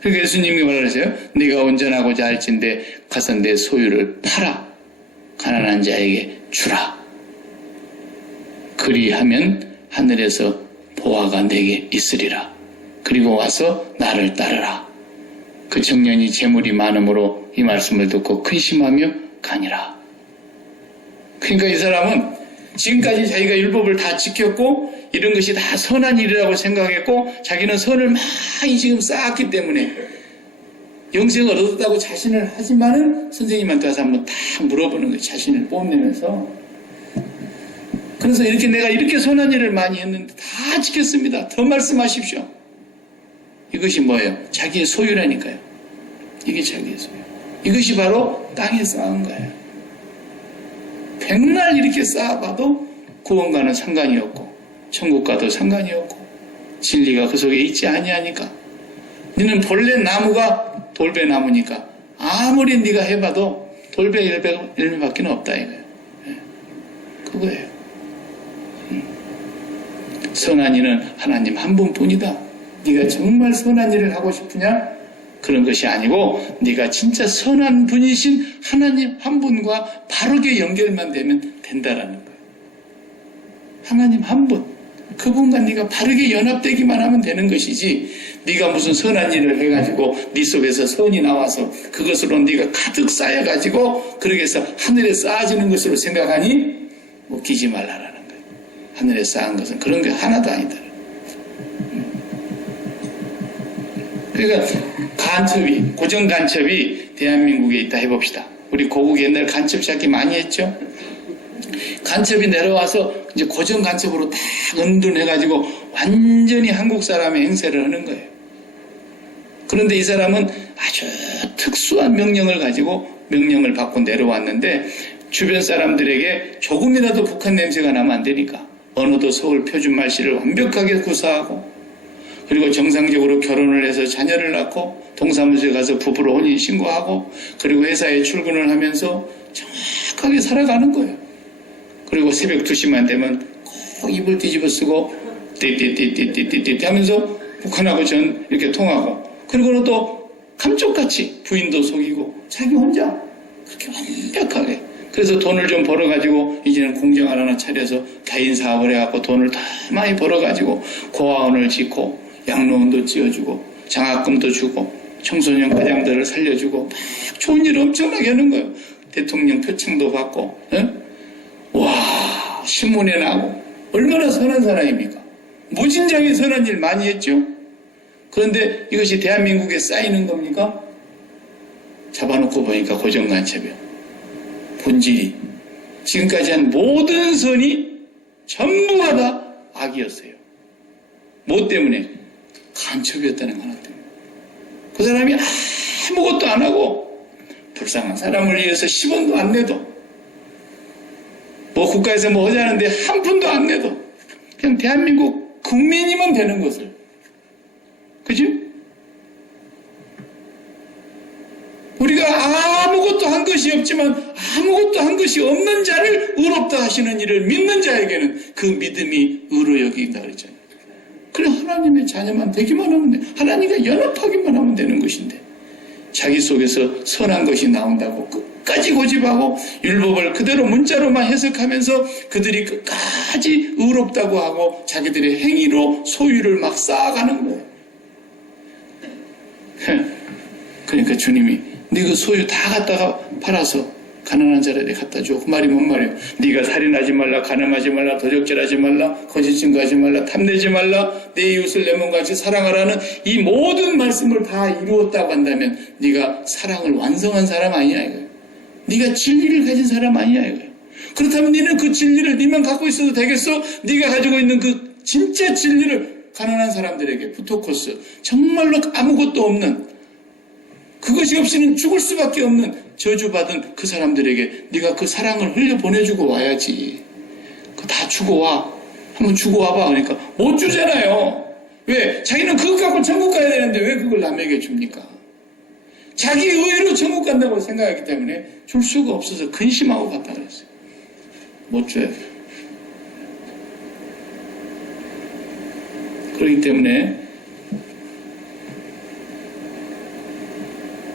그러니까 예수님이 말하세요. 네가 온전하고자 할진대 가서 내 소유를 팔아 가난한 자에게 주라. 그리하면 하늘에서 보화가 내게 있으리라. 그리고 와서 나를 따르라. 그 청년이 재물이 많음으로 이 말씀을 듣고 근심하며 가니라. 그러니까 이 사람은 지금까지 자기가 율법을 다 지켰고 이런 것이 다 선한 일이라고 생각했고 자기는 선을 많이 지금 쌓았기 때문에 영생을 얻었다고 자신을 하지만은 선생님한테 와서 한번 다 물어보는 거예요. 자신을 뽐내면서. 그래서 이렇게 내가 이렇게 선한 일을 많이 했는데 다 지켰습니다. 더 말씀하십시오. 이것이 뭐예요? 자기의 소유라니까요. 이게 자기의 소유. 이것이 바로 땅에 쌓은 거예요. 백날 이렇게 쌓아봐도 구원과는 상관이 없고 천국과도 상관이 없고 진리가 그 속에 있지 아니하니까. 너는 본래 나무가 돌배나무니까 아무리 네가 해봐도 돌배 열매밖에 없다 이거예요. 그거예요. 선한 이는 하나님 한 분뿐이다. 네가 정말 선한 일을 하고 싶으냐? 그런 것이 아니고 네가 진짜 선한 분이신 하나님 한 분과 바르게 연결만 되면 된다라는 거예요. 하나님 한 분. 그분과 네가 바르게 연합되기만 하면 되는 것이지 네가 무슨 선한 일을 해가지고 네 속에서 선이 나와서 그것으로 네가 가득 쌓여가지고 그렇게 해서 하늘에 쌓아지는 것으로 생각하니 웃기지 말라라는 거예요. 하늘에 쌓은 것은 그런 게 하나도 아니다. 그러니까 간첩이, 고정 간첩이 대한민국에 있다 해봅시다. 우리 고국 옛날 간첩 찾기 많이 했죠? 간첩이 내려와서 이제 고정 간첩으로 다 은둔해가지고 완전히 한국 사람의 행세를 하는 거예요. 그런데 이 사람은 아주 특수한 명령을 가지고 명령을 받고 내려왔는데 주변 사람들에게 조금이라도 북한 냄새가 나면 안 되니까 언어도 서울 표준말씨를 완벽하게 구사하고 그리고 정상적으로 결혼을 해서 자녀를 낳고 동사무소에 가서 부부로 혼인신고하고 그리고 회사에 출근을 하면서 정확하게 살아가는 거예요. 그리고 새벽 2시만 되면 꼭 입을 뒤집어 쓰고 띠띠띠띠띠띠띠 하면서 북한하고 전 이렇게 통하고 그리고는 또 감쪽같이 부인도 속이고 자기 혼자 그렇게 완벽하게 그래서 돈을 좀 벌어가지고 이제는 공장 하나 차려서 개인 사업을 해갖고 돈을 다 많이 벌어가지고 고아원을 짓고 양로원도 지어주고 장학금도 주고 청소년 과장들을 살려주고 막 좋은 일 엄청나게 하는 거예요. 대통령 표창도 받고 와 신문에 나고 얼마나 선한 사람입니까? 무진장에 선한 일 많이 했죠. 그런데 이것이 대한민국에 쌓이는 겁니까? 잡아놓고 보니까 고정간첩이요. 본질이 지금까지 한 모든 선이 전부가 다 악이었어요. 뭐 때문에? 간첩이었다는 거 하나 때문에. 그 사람이 아무것도 안 하고 불쌍한 사람을 위해서 10원도 안 내도, 뭐 국가에서 뭐 하자는데 한 푼도 안 내도 그냥 대한민국 국민이면 되는 것을, 그지? 우리가 아무것도 한 것이 없지만 아무것도 한 것이 없는 자를 의롭다 하시는 이를 믿는 자에게는 그 믿음이 의로 여기다 그랬잖아요. 그래, 하나님의 자녀만 되기만 하면 돼. 하나님과 연합하기만 하면 되는 것인데, 자기 속에서 선한 것이 나온다고 끝까지 고집하고 율법을 그대로 문자로만 해석하면서 그들이 끝까지 의롭다고 하고 자기들의 행위로 소유를 막 쌓아가는 거예요. 그러니까 주님이 네 그 소유 다 갖다가 팔아서 가난한 자들에게 갖다 줘. 그 말이 뭔 말이에요? 네가 살인하지 말라, 간음하지 말라, 도적질하지 말라, 거짓 증거하지 말라, 탐내지 말라, 내 이웃을 내 몸같이 사랑하라는 이 모든 말씀을 다 이루었다고 한다면 네가 사랑을 완성한 사람 아니냐 이거예요. 네가 진리를 가진 사람 아니냐 이거예요. 그렇다면 네는 그 진리를 네만 갖고 있어도 되겠어? 네가 가지고 있는 그 진짜 진리를 가난한 사람들에게, 부토코스, 정말로 아무것도 없는, 그것이 없이는 죽을 수밖에 없는 저주받은 그 사람들에게 네가 그 사랑을 흘려 보내주고 와야지. 그거 다 주고 와. 한번 주고 와봐. 그러니까 못 주잖아요. 왜? 자기는 그것 갖고 천국 가야 되는데 왜 그걸 남에게 줍니까? 자기 의외로 천국 간다고 생각하기 때문에 줄 수가 없어서 근심하고 갔다 그랬어요. 못 줘요. 그렇기 때문에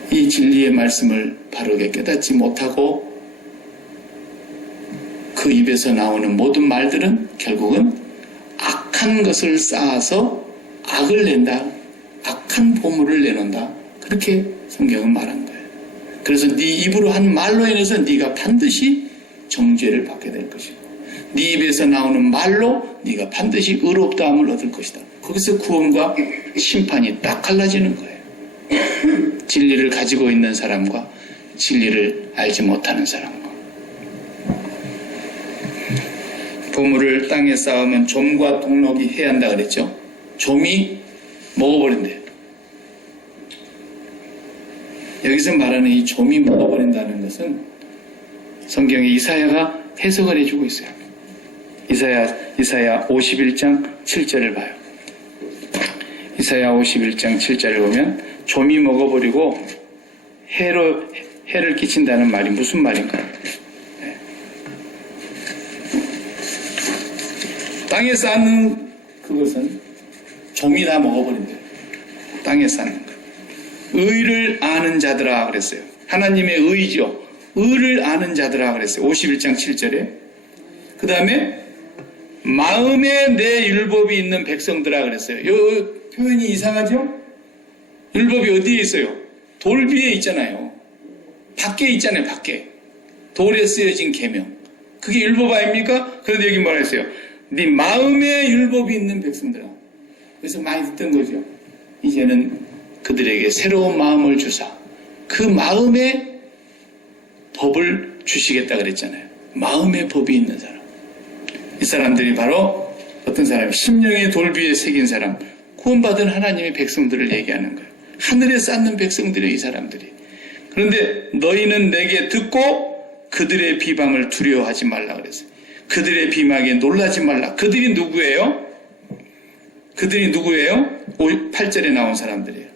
이 진리의 말씀을 바르게 깨닫지 못하고 그 입에서 나오는 모든 말들은 결국은 악한 것을 쌓아서 악을 낸다. 악한 보물을 내놓는다. 그렇게 성경은 말한 거예요. 그래서 네 입으로 한 말로 인해서 네가 반드시 정죄를 받게 될 것이고, 네 입에서 나오는 말로 네가 반드시 의롭다함을 얻을 것이다. 거기서 구원과 심판이 딱 갈라지는 거예요. 진리를 가지고 있는 사람과 진리를 알지 못하는 사람과. 보물을 땅에 쌓으면 좀과 동록이 해야 한다 그랬죠. 좀이 먹어버린대요. 여기서 말하는 이 좀이 먹어버린다는 것은 성경에 이사야가 해석을 해주고 있어요. 이사야 51장 7절을 봐요. 이사야 51장 7절을 보면 좀이 먹어버리고 해를 끼친다는 말이 무슨 말인가요? 네. 땅에 쌓는 그것은 좀이 다 먹어버린대요. 땅에 쌓는 것. 의를 아는 자들아 그랬어요. 하나님의 의죠. 의를 아는 자들아 그랬어요. 51장 7절에. 그 다음에 마음에 내 율법이 있는 백성들아 그랬어요. 이 표현이 이상하죠? 율법이 어디에 있어요? 돌 위에 있잖아요. 밖에 있잖아요. 밖에. 돌에 쓰여진 계명. 그게 율법 아닙니까? 그런데 여기 뭐라 했어요? 네 마음에 율법이 있는 백성들아. 그래서 많이 듣던 거죠. 이제는 그들에게 새로운 마음을 주사 그 마음에 법을 주시겠다 그랬잖아요. 마음의 법이 있는 사람. 이 사람들이 바로 어떤 사람? 심령의 돌 위에 새긴 사람. 구원받은 하나님의 백성들을 얘기하는 거예요. 하늘에 쌓는 백성들의 이 사람들이. 그런데 너희는 내게 듣고 그들의 비방을 두려워하지 말라 그랬어요. 그들의 비방에 놀라지 말라. 그들이 누구예요? 그들이 누구예요? 8절에 나온 사람들이에요.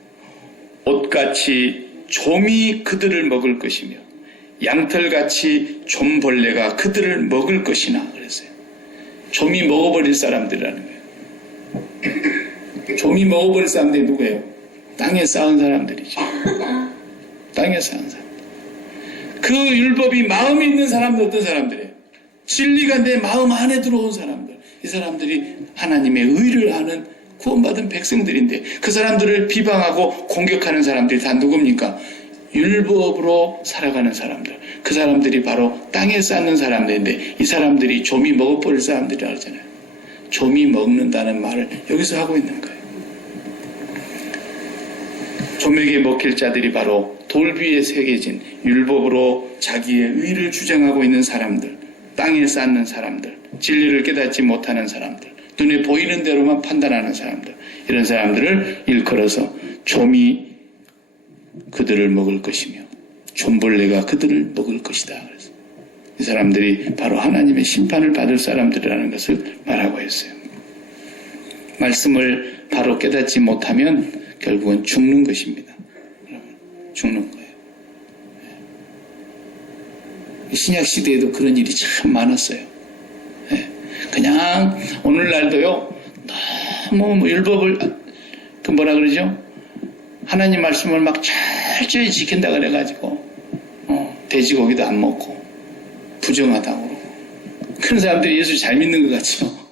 옷같이 좀이 그들을 먹을 것이며 양털같이 좀벌레가 그들을 먹을 것이나 그랬어요. 좀이 먹어버릴 사람들이라는 거예요. 좀이 먹어버릴 사람들이 누구예요? 땅에 쌓은 사람들이죠. 땅에 쌓은 사람. 그 율법이 마음에 있는 사람들 어떤 사람들이에요? 진리가 내 마음 안에 들어온 사람들. 이 사람들이 하나님의 의를 아는 구원받은 백성들인데 그 사람들을 비방하고 공격하는 사람들이 다 누굽니까? 율법으로 살아가는 사람들. 그 사람들이 바로 땅에 쌓는 사람들인데 이 사람들이 좀이 먹어버릴 사람들이라고 하잖아요. 좀이 먹는다는 말을 여기서 하고 있는 거예요. 좀에게 먹힐 자들이 바로 돌 위에 새겨진 율법으로 자기의 의를 주장하고 있는 사람들. 땅에 쌓는 사람들, 진리를 깨닫지 못하는 사람들, 눈에 보이는 대로만 판단하는 사람들, 이런 사람들을 일컬어서 좀이 그들을 먹을 것이며 좀벌레가 그들을 먹을 것이다. 그래서 이 사람들이 바로 하나님의 심판을 받을 사람들이라는 것을 말하고 있어요. 말씀을 바로 깨닫지 못하면 결국은 죽는 것입니다. 죽는 거예요. 신약 시대에도 그런 일이 참 많았어요. 그냥 오늘날도요, 너무 율법을 뭐라 그러죠? 하나님 말씀을 막 철저히 지킨다 그래가지고 돼지고기도 안 먹고 부정하다고 그러고 그런 사람들이 예수 잘 믿는 것 같죠?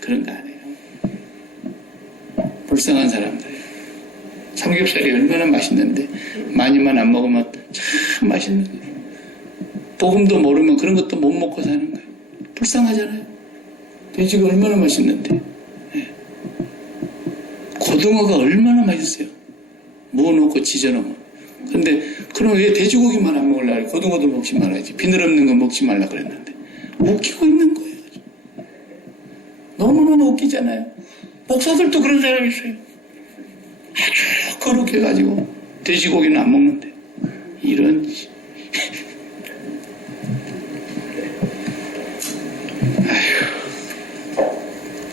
그런 거 아니에요. 불쌍한 사람들이에요. 삼겹살이 얼마나 맛있는데 많이만 안 먹으면 참 맛있는 거예요. 복음도 모르면 그런 것도 못 먹고 사는 거예요. 불쌍하잖아요. 돼지가 얼마나 맛있는데. 고등어가 얼마나 맛있어요. 모아놓고 지져놓으면. 근데 그럼 왜 돼지고기만 안 먹으려고 그래? 고등어도 먹지 말아야지. 비늘 없는 거 먹지 말라 그랬는데 웃기고 있는 거예요. 너무너무 웃기잖아요. 목사들도 그런 사람이 있어요. 아주 거룩해가지고 돼지고기는 안 먹는데 이런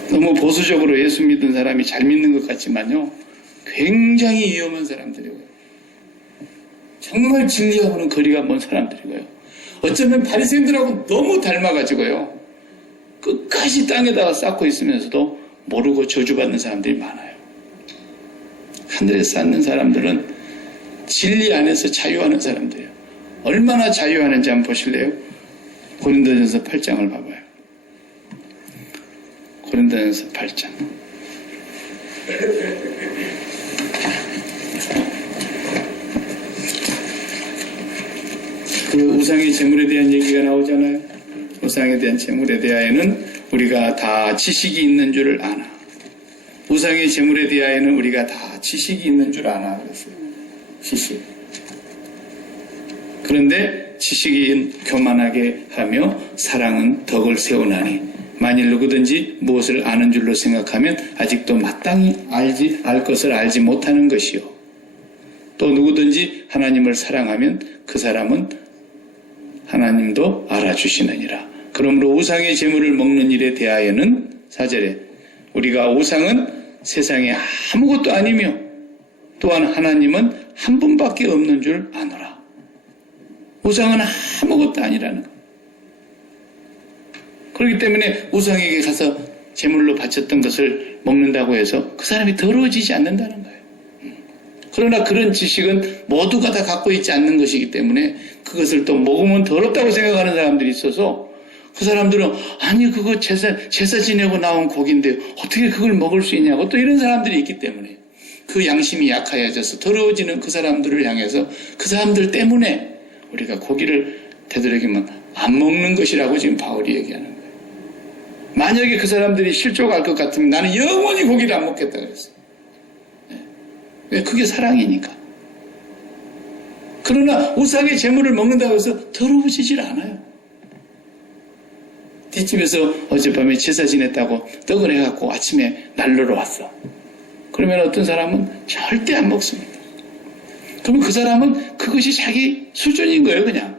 너무 보수적으로 예수 믿는 사람이 잘 믿는 것 같지만요, 굉장히 위험한 사람들이고요. 정말 진리하고는 거리가 먼 사람들이고요. 어쩌면 바리새인들하고 너무 닮아가지고요, 끝까지 땅에다가 쌓고 있으면서도 모르고 저주받는 사람들이 많아요. 하늘에 쌓는 사람들은 진리 안에서 자유하는 사람들이에요. 얼마나 자유하는지 한번 보실래요? 고린도전서 8장을 봐봐요. 고린도전서 8장. 그 우상의 재물에 대한 얘기가 나오잖아요. 우상에 대한 재물에 대하여는 우리가 다 지식이 있는 줄을 아나. 우상의 재물에 대하여는 우리가 다 지식이 있는 줄 아나. 그랬어요. 지식. 그런데 지식이 교만하게 하며 사랑은 덕을 세우나니 만일 누구든지 무엇을 아는 줄로 생각하면 아직도 마땅히 알 것을 알지 못하는 것이요. 또 누구든지 하나님을 사랑하면 그 사람은 하나님도 알아주시느니라. 그러므로 우상의 재물을 먹는 일에 대하여는 4절에 우리가 우상은 세상에 아무것도 아니며 또한 하나님은 한 분밖에 없는 줄 아노라. 우상은 아무것도 아니라는 것. 그렇기 때문에 우상에게 가서 제물로 바쳤던 것을 먹는다고 해서 그 사람이 더러워지지 않는다는 거예요. 그러나 그런 지식은 모두가 다 갖고 있지 않는 것이기 때문에 그것을 또 먹으면 더럽다고 생각하는 사람들이 있어서 그 사람들은 아니 그거 제사 지내고 나온 고기인데 어떻게 그걸 먹을 수 있냐고 또 이런 사람들이 있기 때문에 그 양심이 약하여져서 더러워지는 그 사람들을 향해서 그 사람들 때문에 우리가 고기를 되도록이면 안 먹는 것이라고 지금 바울이 얘기하는 거예요. 만약에 그 사람들이 실족할 것 같으면 나는 영원히 고기를 안 먹겠다 그랬어요. 왜? 그게 사랑이니까. 그러나 우상의 재물을 먹는다고 해서 더러워지질 않아요. 뒷집에서 어젯밤에 제사 지냈다고 떡을 해갖고 아침에 난로로 왔어. 그러면 어떤 사람은 절대 안 먹습니다. 그러면 그 사람은 그것이 자기 수준인 거예요, 그냥.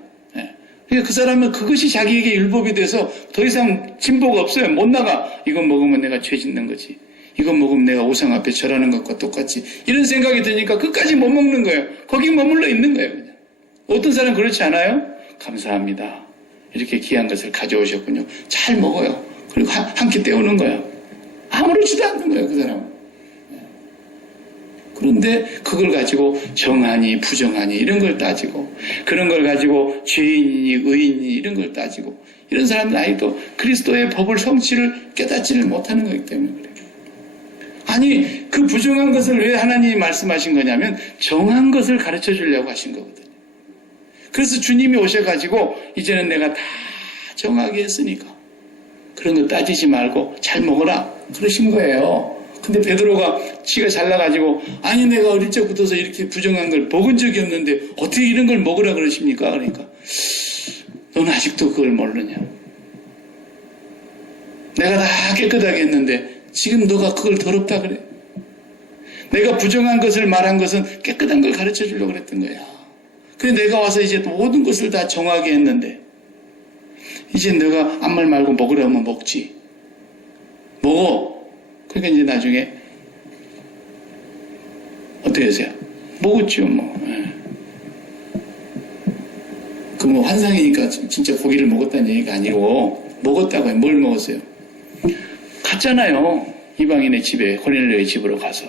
그러니까 그 사람은 그것이 자기에게 율법이 돼서 더 이상 진보가 없어요. 못 나가. 이건 먹으면 내가 죄 짓는 거지. 이건 먹으면 내가 우상 앞에 절하는 것과 똑같이. 이런 생각이 드니까 끝까지 못 먹는 거예요. 거기 머물러 있는 거예요, 그냥. 어떤 사람은 그렇지 않아요? 감사합니다. 이렇게 귀한 것을 가져오셨군요. 잘 먹어요. 그리고 한 끼 때우는 거예요. 아무렇지도 않는 거예요, 그 사람은. 그런데 그걸 가지고 정하니 부정하니 이런 걸 따지고 그런 걸 가지고 죄인이니 의인이니 이런 걸 따지고 이런 사람들 아직도 그리스도의 법을 성취를 깨닫지를 못하는 거기 때문에 그래요. 아니 그 부정한 것을 왜 하나님이 말씀하신 거냐면 정한 것을 가르쳐 주려고 하신 거거든요. 그래서 주님이 오셔가지고 이제는 내가 다 정하게 했으니까 그런 거 따지지 말고 잘 먹어라 그러신 거예요. 근데 베드로가 지가 잘나가지고 아니 내가 어릴 적부터서 이렇게 부정한 걸 먹은 적이 없는데 어떻게 이런 걸 먹으라 그러십니까? 그러니까 넌 아직도 그걸 모르냐? 내가 다 깨끗하게 했는데 지금 너가 그걸 더럽다 그래. 내가 부정한 것을 말한 것은 깨끗한 걸 가르쳐 주려고 그랬던 거야. 그래 내가 와서 이제 모든 것을 다 정하게 했는데 이제 너가 아무 말 말고 먹으라면 먹지. 먹어. 그러니까 이제 나중에 어떻게 하세요? 먹었죠 뭐. 그 뭐 환상이니까 진짜 고기를 먹었다는 얘기가 아니고 먹었다고 해요. 뭘 먹었어요? 갔잖아요. 이방인의 집에 고넬료의 집으로 가서.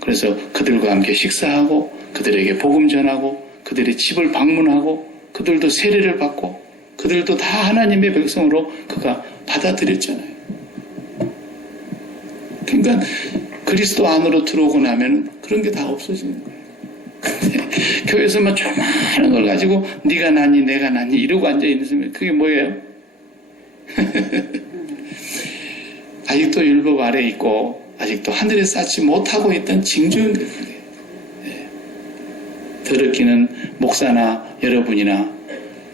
그래서 그들과 함께 식사하고 그들에게 복음 전하고 그들의 집을 방문하고 그들도 세례를 받고 그들도 다 하나님의 백성으로 그가 받아들였잖아요. 그러니까 그리스도 안으로 들어오고 나면 그런 게 다 없어지는 거예요. 근데 교회에서만 조그마한 걸 가지고 네가 낫니 내가 낫니 이러고 앉아있는 그게 뭐예요? 아직도 율법 아래에 있고 아직도 하늘에 쌓지 못하고 있던 징조인 거예요. 네. 더럽기는 목사나 여러분이나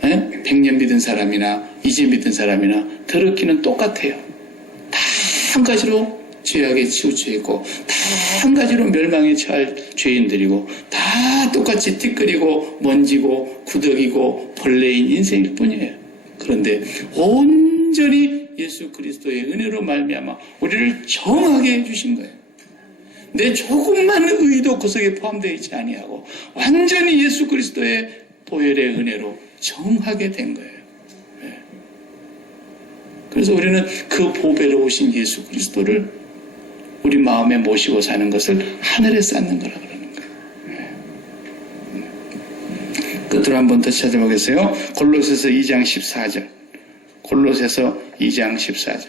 100년 믿은 사람이나 이제 믿은 사람이나 더럽기는 똑같아요. 다 한 가지로 죄악에 치우쳐 있고 다 한 가지로 멸망에 처할 죄인들이고 다 똑같이 띠끌이고 먼지고 구더기고 벌레인 인생일 뿐이에요. 그런데 온전히 예수 그리스도의 은혜로 말미암아 우리를 정하게 해주신 거예요. 내 조금만 의도 그 속에 포함되어 있지 아니하고 완전히 예수 그리스도의 보혈의 은혜로 정하게 된 거예요. 그래서 우리는 그 보배로우신 예수 그리스도를 우리 마음에 모시고 사는 것을 하늘에 쌓는 거라 그러는 거예요. 끝으로 한 번 더 찾아보겠어요. 골로새서 2장 14절. 골로새서 2장 14절.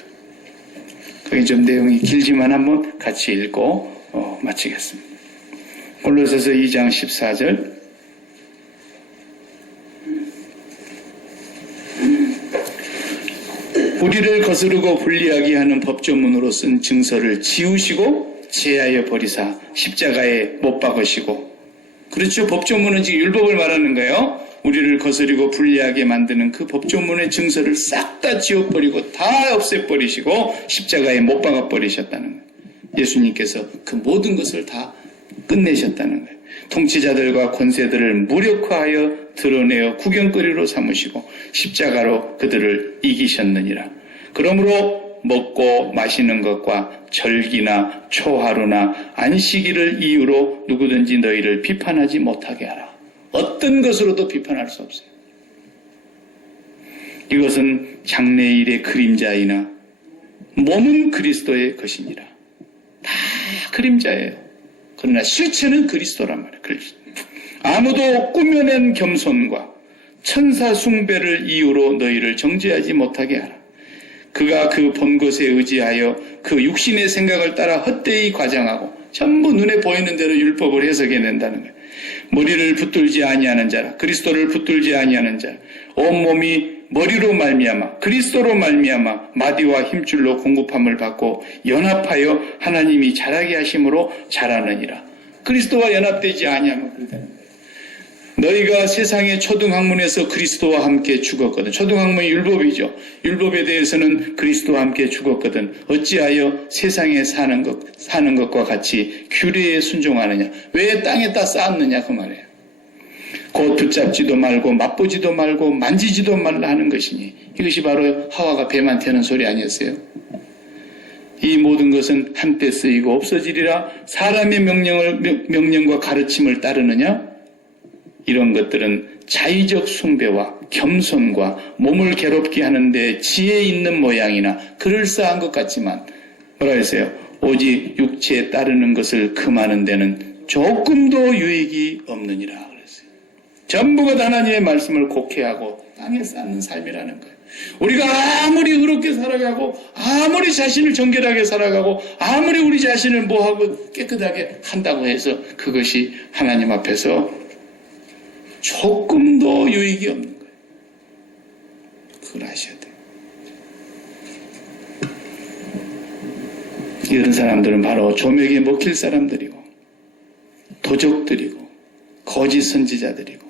거기 좀 내용이 길지만 한번 같이 읽고 마치겠습니다. 골로새서 2장 14절. 우리를 거스르고 불리하게 하는 법조문으로 쓴 증서를 지우시고 제하여 버리사 십자가에 못 박으시고. 그렇죠. 법조문은 지금 율법을 말하는 거예요. 우리를 거스리고 불리하게 만드는 그 법조문의 증서를 싹 다 지워버리고 다 없애버리시고 십자가에 못 박아버리셨다는 거예요. 예수님께서 그 모든 것을 다 끝내셨다는 거예요. 통치자들과 권세들을 무력화하여 드러내어 구경거리로 삼으시고 십자가로 그들을 이기셨느니라. 그러므로 먹고 마시는 것과 절기나 초하루나 안식일을 이유로 누구든지 너희를 비판하지 못하게 하라. 어떤 것으로도 비판할 수 없어요. 이것은 장래일의 그림자이나 몸은 그리스도의 것이니라. 다 그림자예요. 그러나 실체는 그리스도란 말이에요. 아무도 꾸며낸 겸손과 천사 숭배를 이유로 너희를 정죄하지 못하게 하라. 그가 그 본 것에 의지하여 그 육신의 생각을 따라 헛되이 과장하고 전부 눈에 보이는 대로 율법을 해석해낸다는 거예요. 머리를 붙들지 아니하는 자라. 그리스도를 붙들지 아니하는 자. 온몸이 머리로 말미암아 그리스도로 말미암아 마디와 힘줄로 공급함을 받고 연합하여 하나님이 자라게 하심으로 자라느니라. 그리스도와 연합되지 아니하면 그러다는 거예요. 너희가 세상의 초등학문에서 그리스도와 함께 죽었거든. 초등학문이 율법이죠. 율법에 대해서는 그리스도와 함께 죽었거든. 어찌하여 세상에 사는 것과 같이 규례에 순종하느냐. 왜 땅에다 쌓았느냐 그 말이에요. 곧 붙잡지도 말고 맛보지도 말고 만지지도 말라 하는 것이니 이것이 바로 하와가 뱀한테 하는 소리 아니었어요? 이 모든 것은 한때 쓰이고 없어지리라. 사람의 명령과 가르침을 따르느냐? 이런 것들은 자의적 숭배와 겸손과 몸을 괴롭게 하는데 지혜 있는 모양이나 그럴싸한 것 같지만 뭐라 했어요? 오직 육체에 따르는 것을 금하는 데는 조금도 유익이 없느니라 그랬어요. 전부가 하나님의 말씀을 곡해하고 땅에 쌓는 삶이라는 거예요. 우리가 아무리 의롭게 살아가고 아무리 자신을 정결하게 살아가고 아무리 우리 자신을 뭐하고 깨끗하게 한다고 해서 그것이 하나님 앞에서 조금도 유익이 없는 거예요. 그걸 아셔야 돼요. 이런 사람들은 바로 조명에 먹힐 사람들이고 도적들이고 거짓 선지자들이고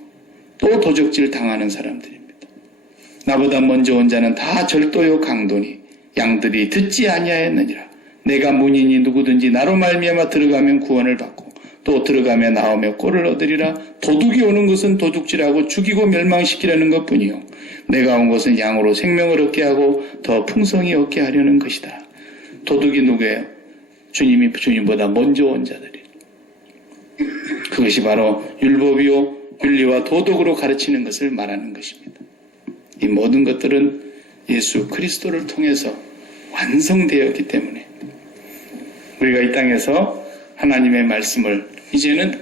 또 도적질 당하는 사람들입니다. 나보다 먼저 온 자는 다 절도요 강도니 양들이 듣지 아니하였느니라. 내가 문이니 누구든지 나로 말미암아 들어가면 구원을 받고 또 들어가며 나오며 꼴을 얻으리라. 도둑이 오는 것은 도둑질하고 죽이고 멸망시키려는 것뿐이요 내가 온 것은 양으로 생명을 얻게 하고 더 풍성히 얻게 하려는 것이다. 도둑이 누구예요? 주님이 주님보다 먼저 온 자들이. 그것이 바로 율법이요 윤리와 도덕으로 가르치는 것을 말하는 것입니다. 이 모든 것들은 예수 그리스도를 통해서 완성되었기 때문에 우리가 이 땅에서 하나님의 말씀을 이제는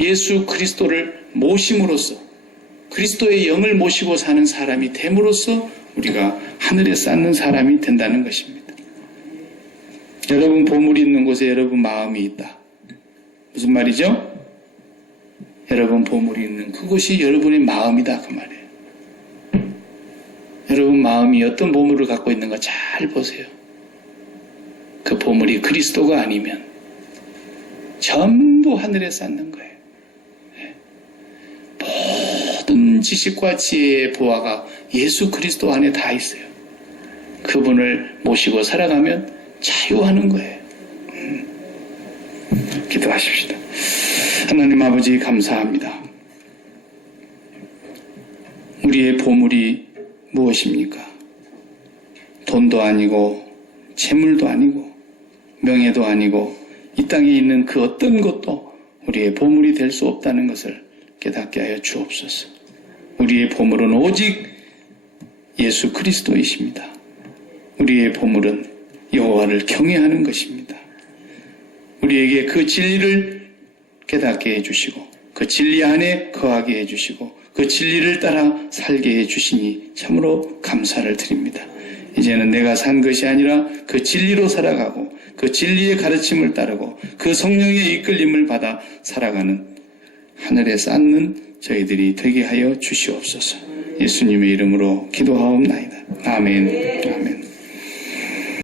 예수 그리스도를 모심으로써 그리스도의 영을 모시고 사는 사람이 됨으로써 우리가 하늘에 쌓는 사람이 된다는 것입니다. 여러분 보물이 있는 곳에 여러분 마음이 있다. 무슨 말이죠? 여러분 보물이 있는 그곳이 여러분의 마음이다 그 말이에요. 여러분 마음이 어떤 보물을 갖고 있는가 잘 보세요. 그 보물이 그리스도가 아니면 전부 하늘에 쌓는 거예요. 모든 지식과 지혜의 보화가 예수 그리스도 안에 다 있어요. 그분을 모시고 살아가면 자유하는 거예요. 기도하십시다. 하나님 아버지 감사합니다. 우리의 보물이 무엇입니까? 돈도 아니고 재물도 아니고 명예도 아니고 이 땅에 있는 그 어떤 것도 우리의 보물이 될 수 없다는 것을 깨닫게 하여 주옵소서. 우리의 보물은 오직 예수 그리스도이십니다. 우리의 보물은 여호와를 경외하는 것입니다. 우리에게 그 진리를 깨닫게 해주시고 그 진리 안에 거하게 해주시고 그 진리를 따라 살게 해주시니 참으로 감사를 드립니다. 이제는 내가 산 것이 아니라 그 진리로 살아가고 그 진리의 가르침을 따르고 그 성령의 이끌림을 받아 살아가는 하늘에 쌓는 저희들이 되게 하여 주시옵소서. 예수님의 이름으로 기도하옵나이다. 아멘. 아멘.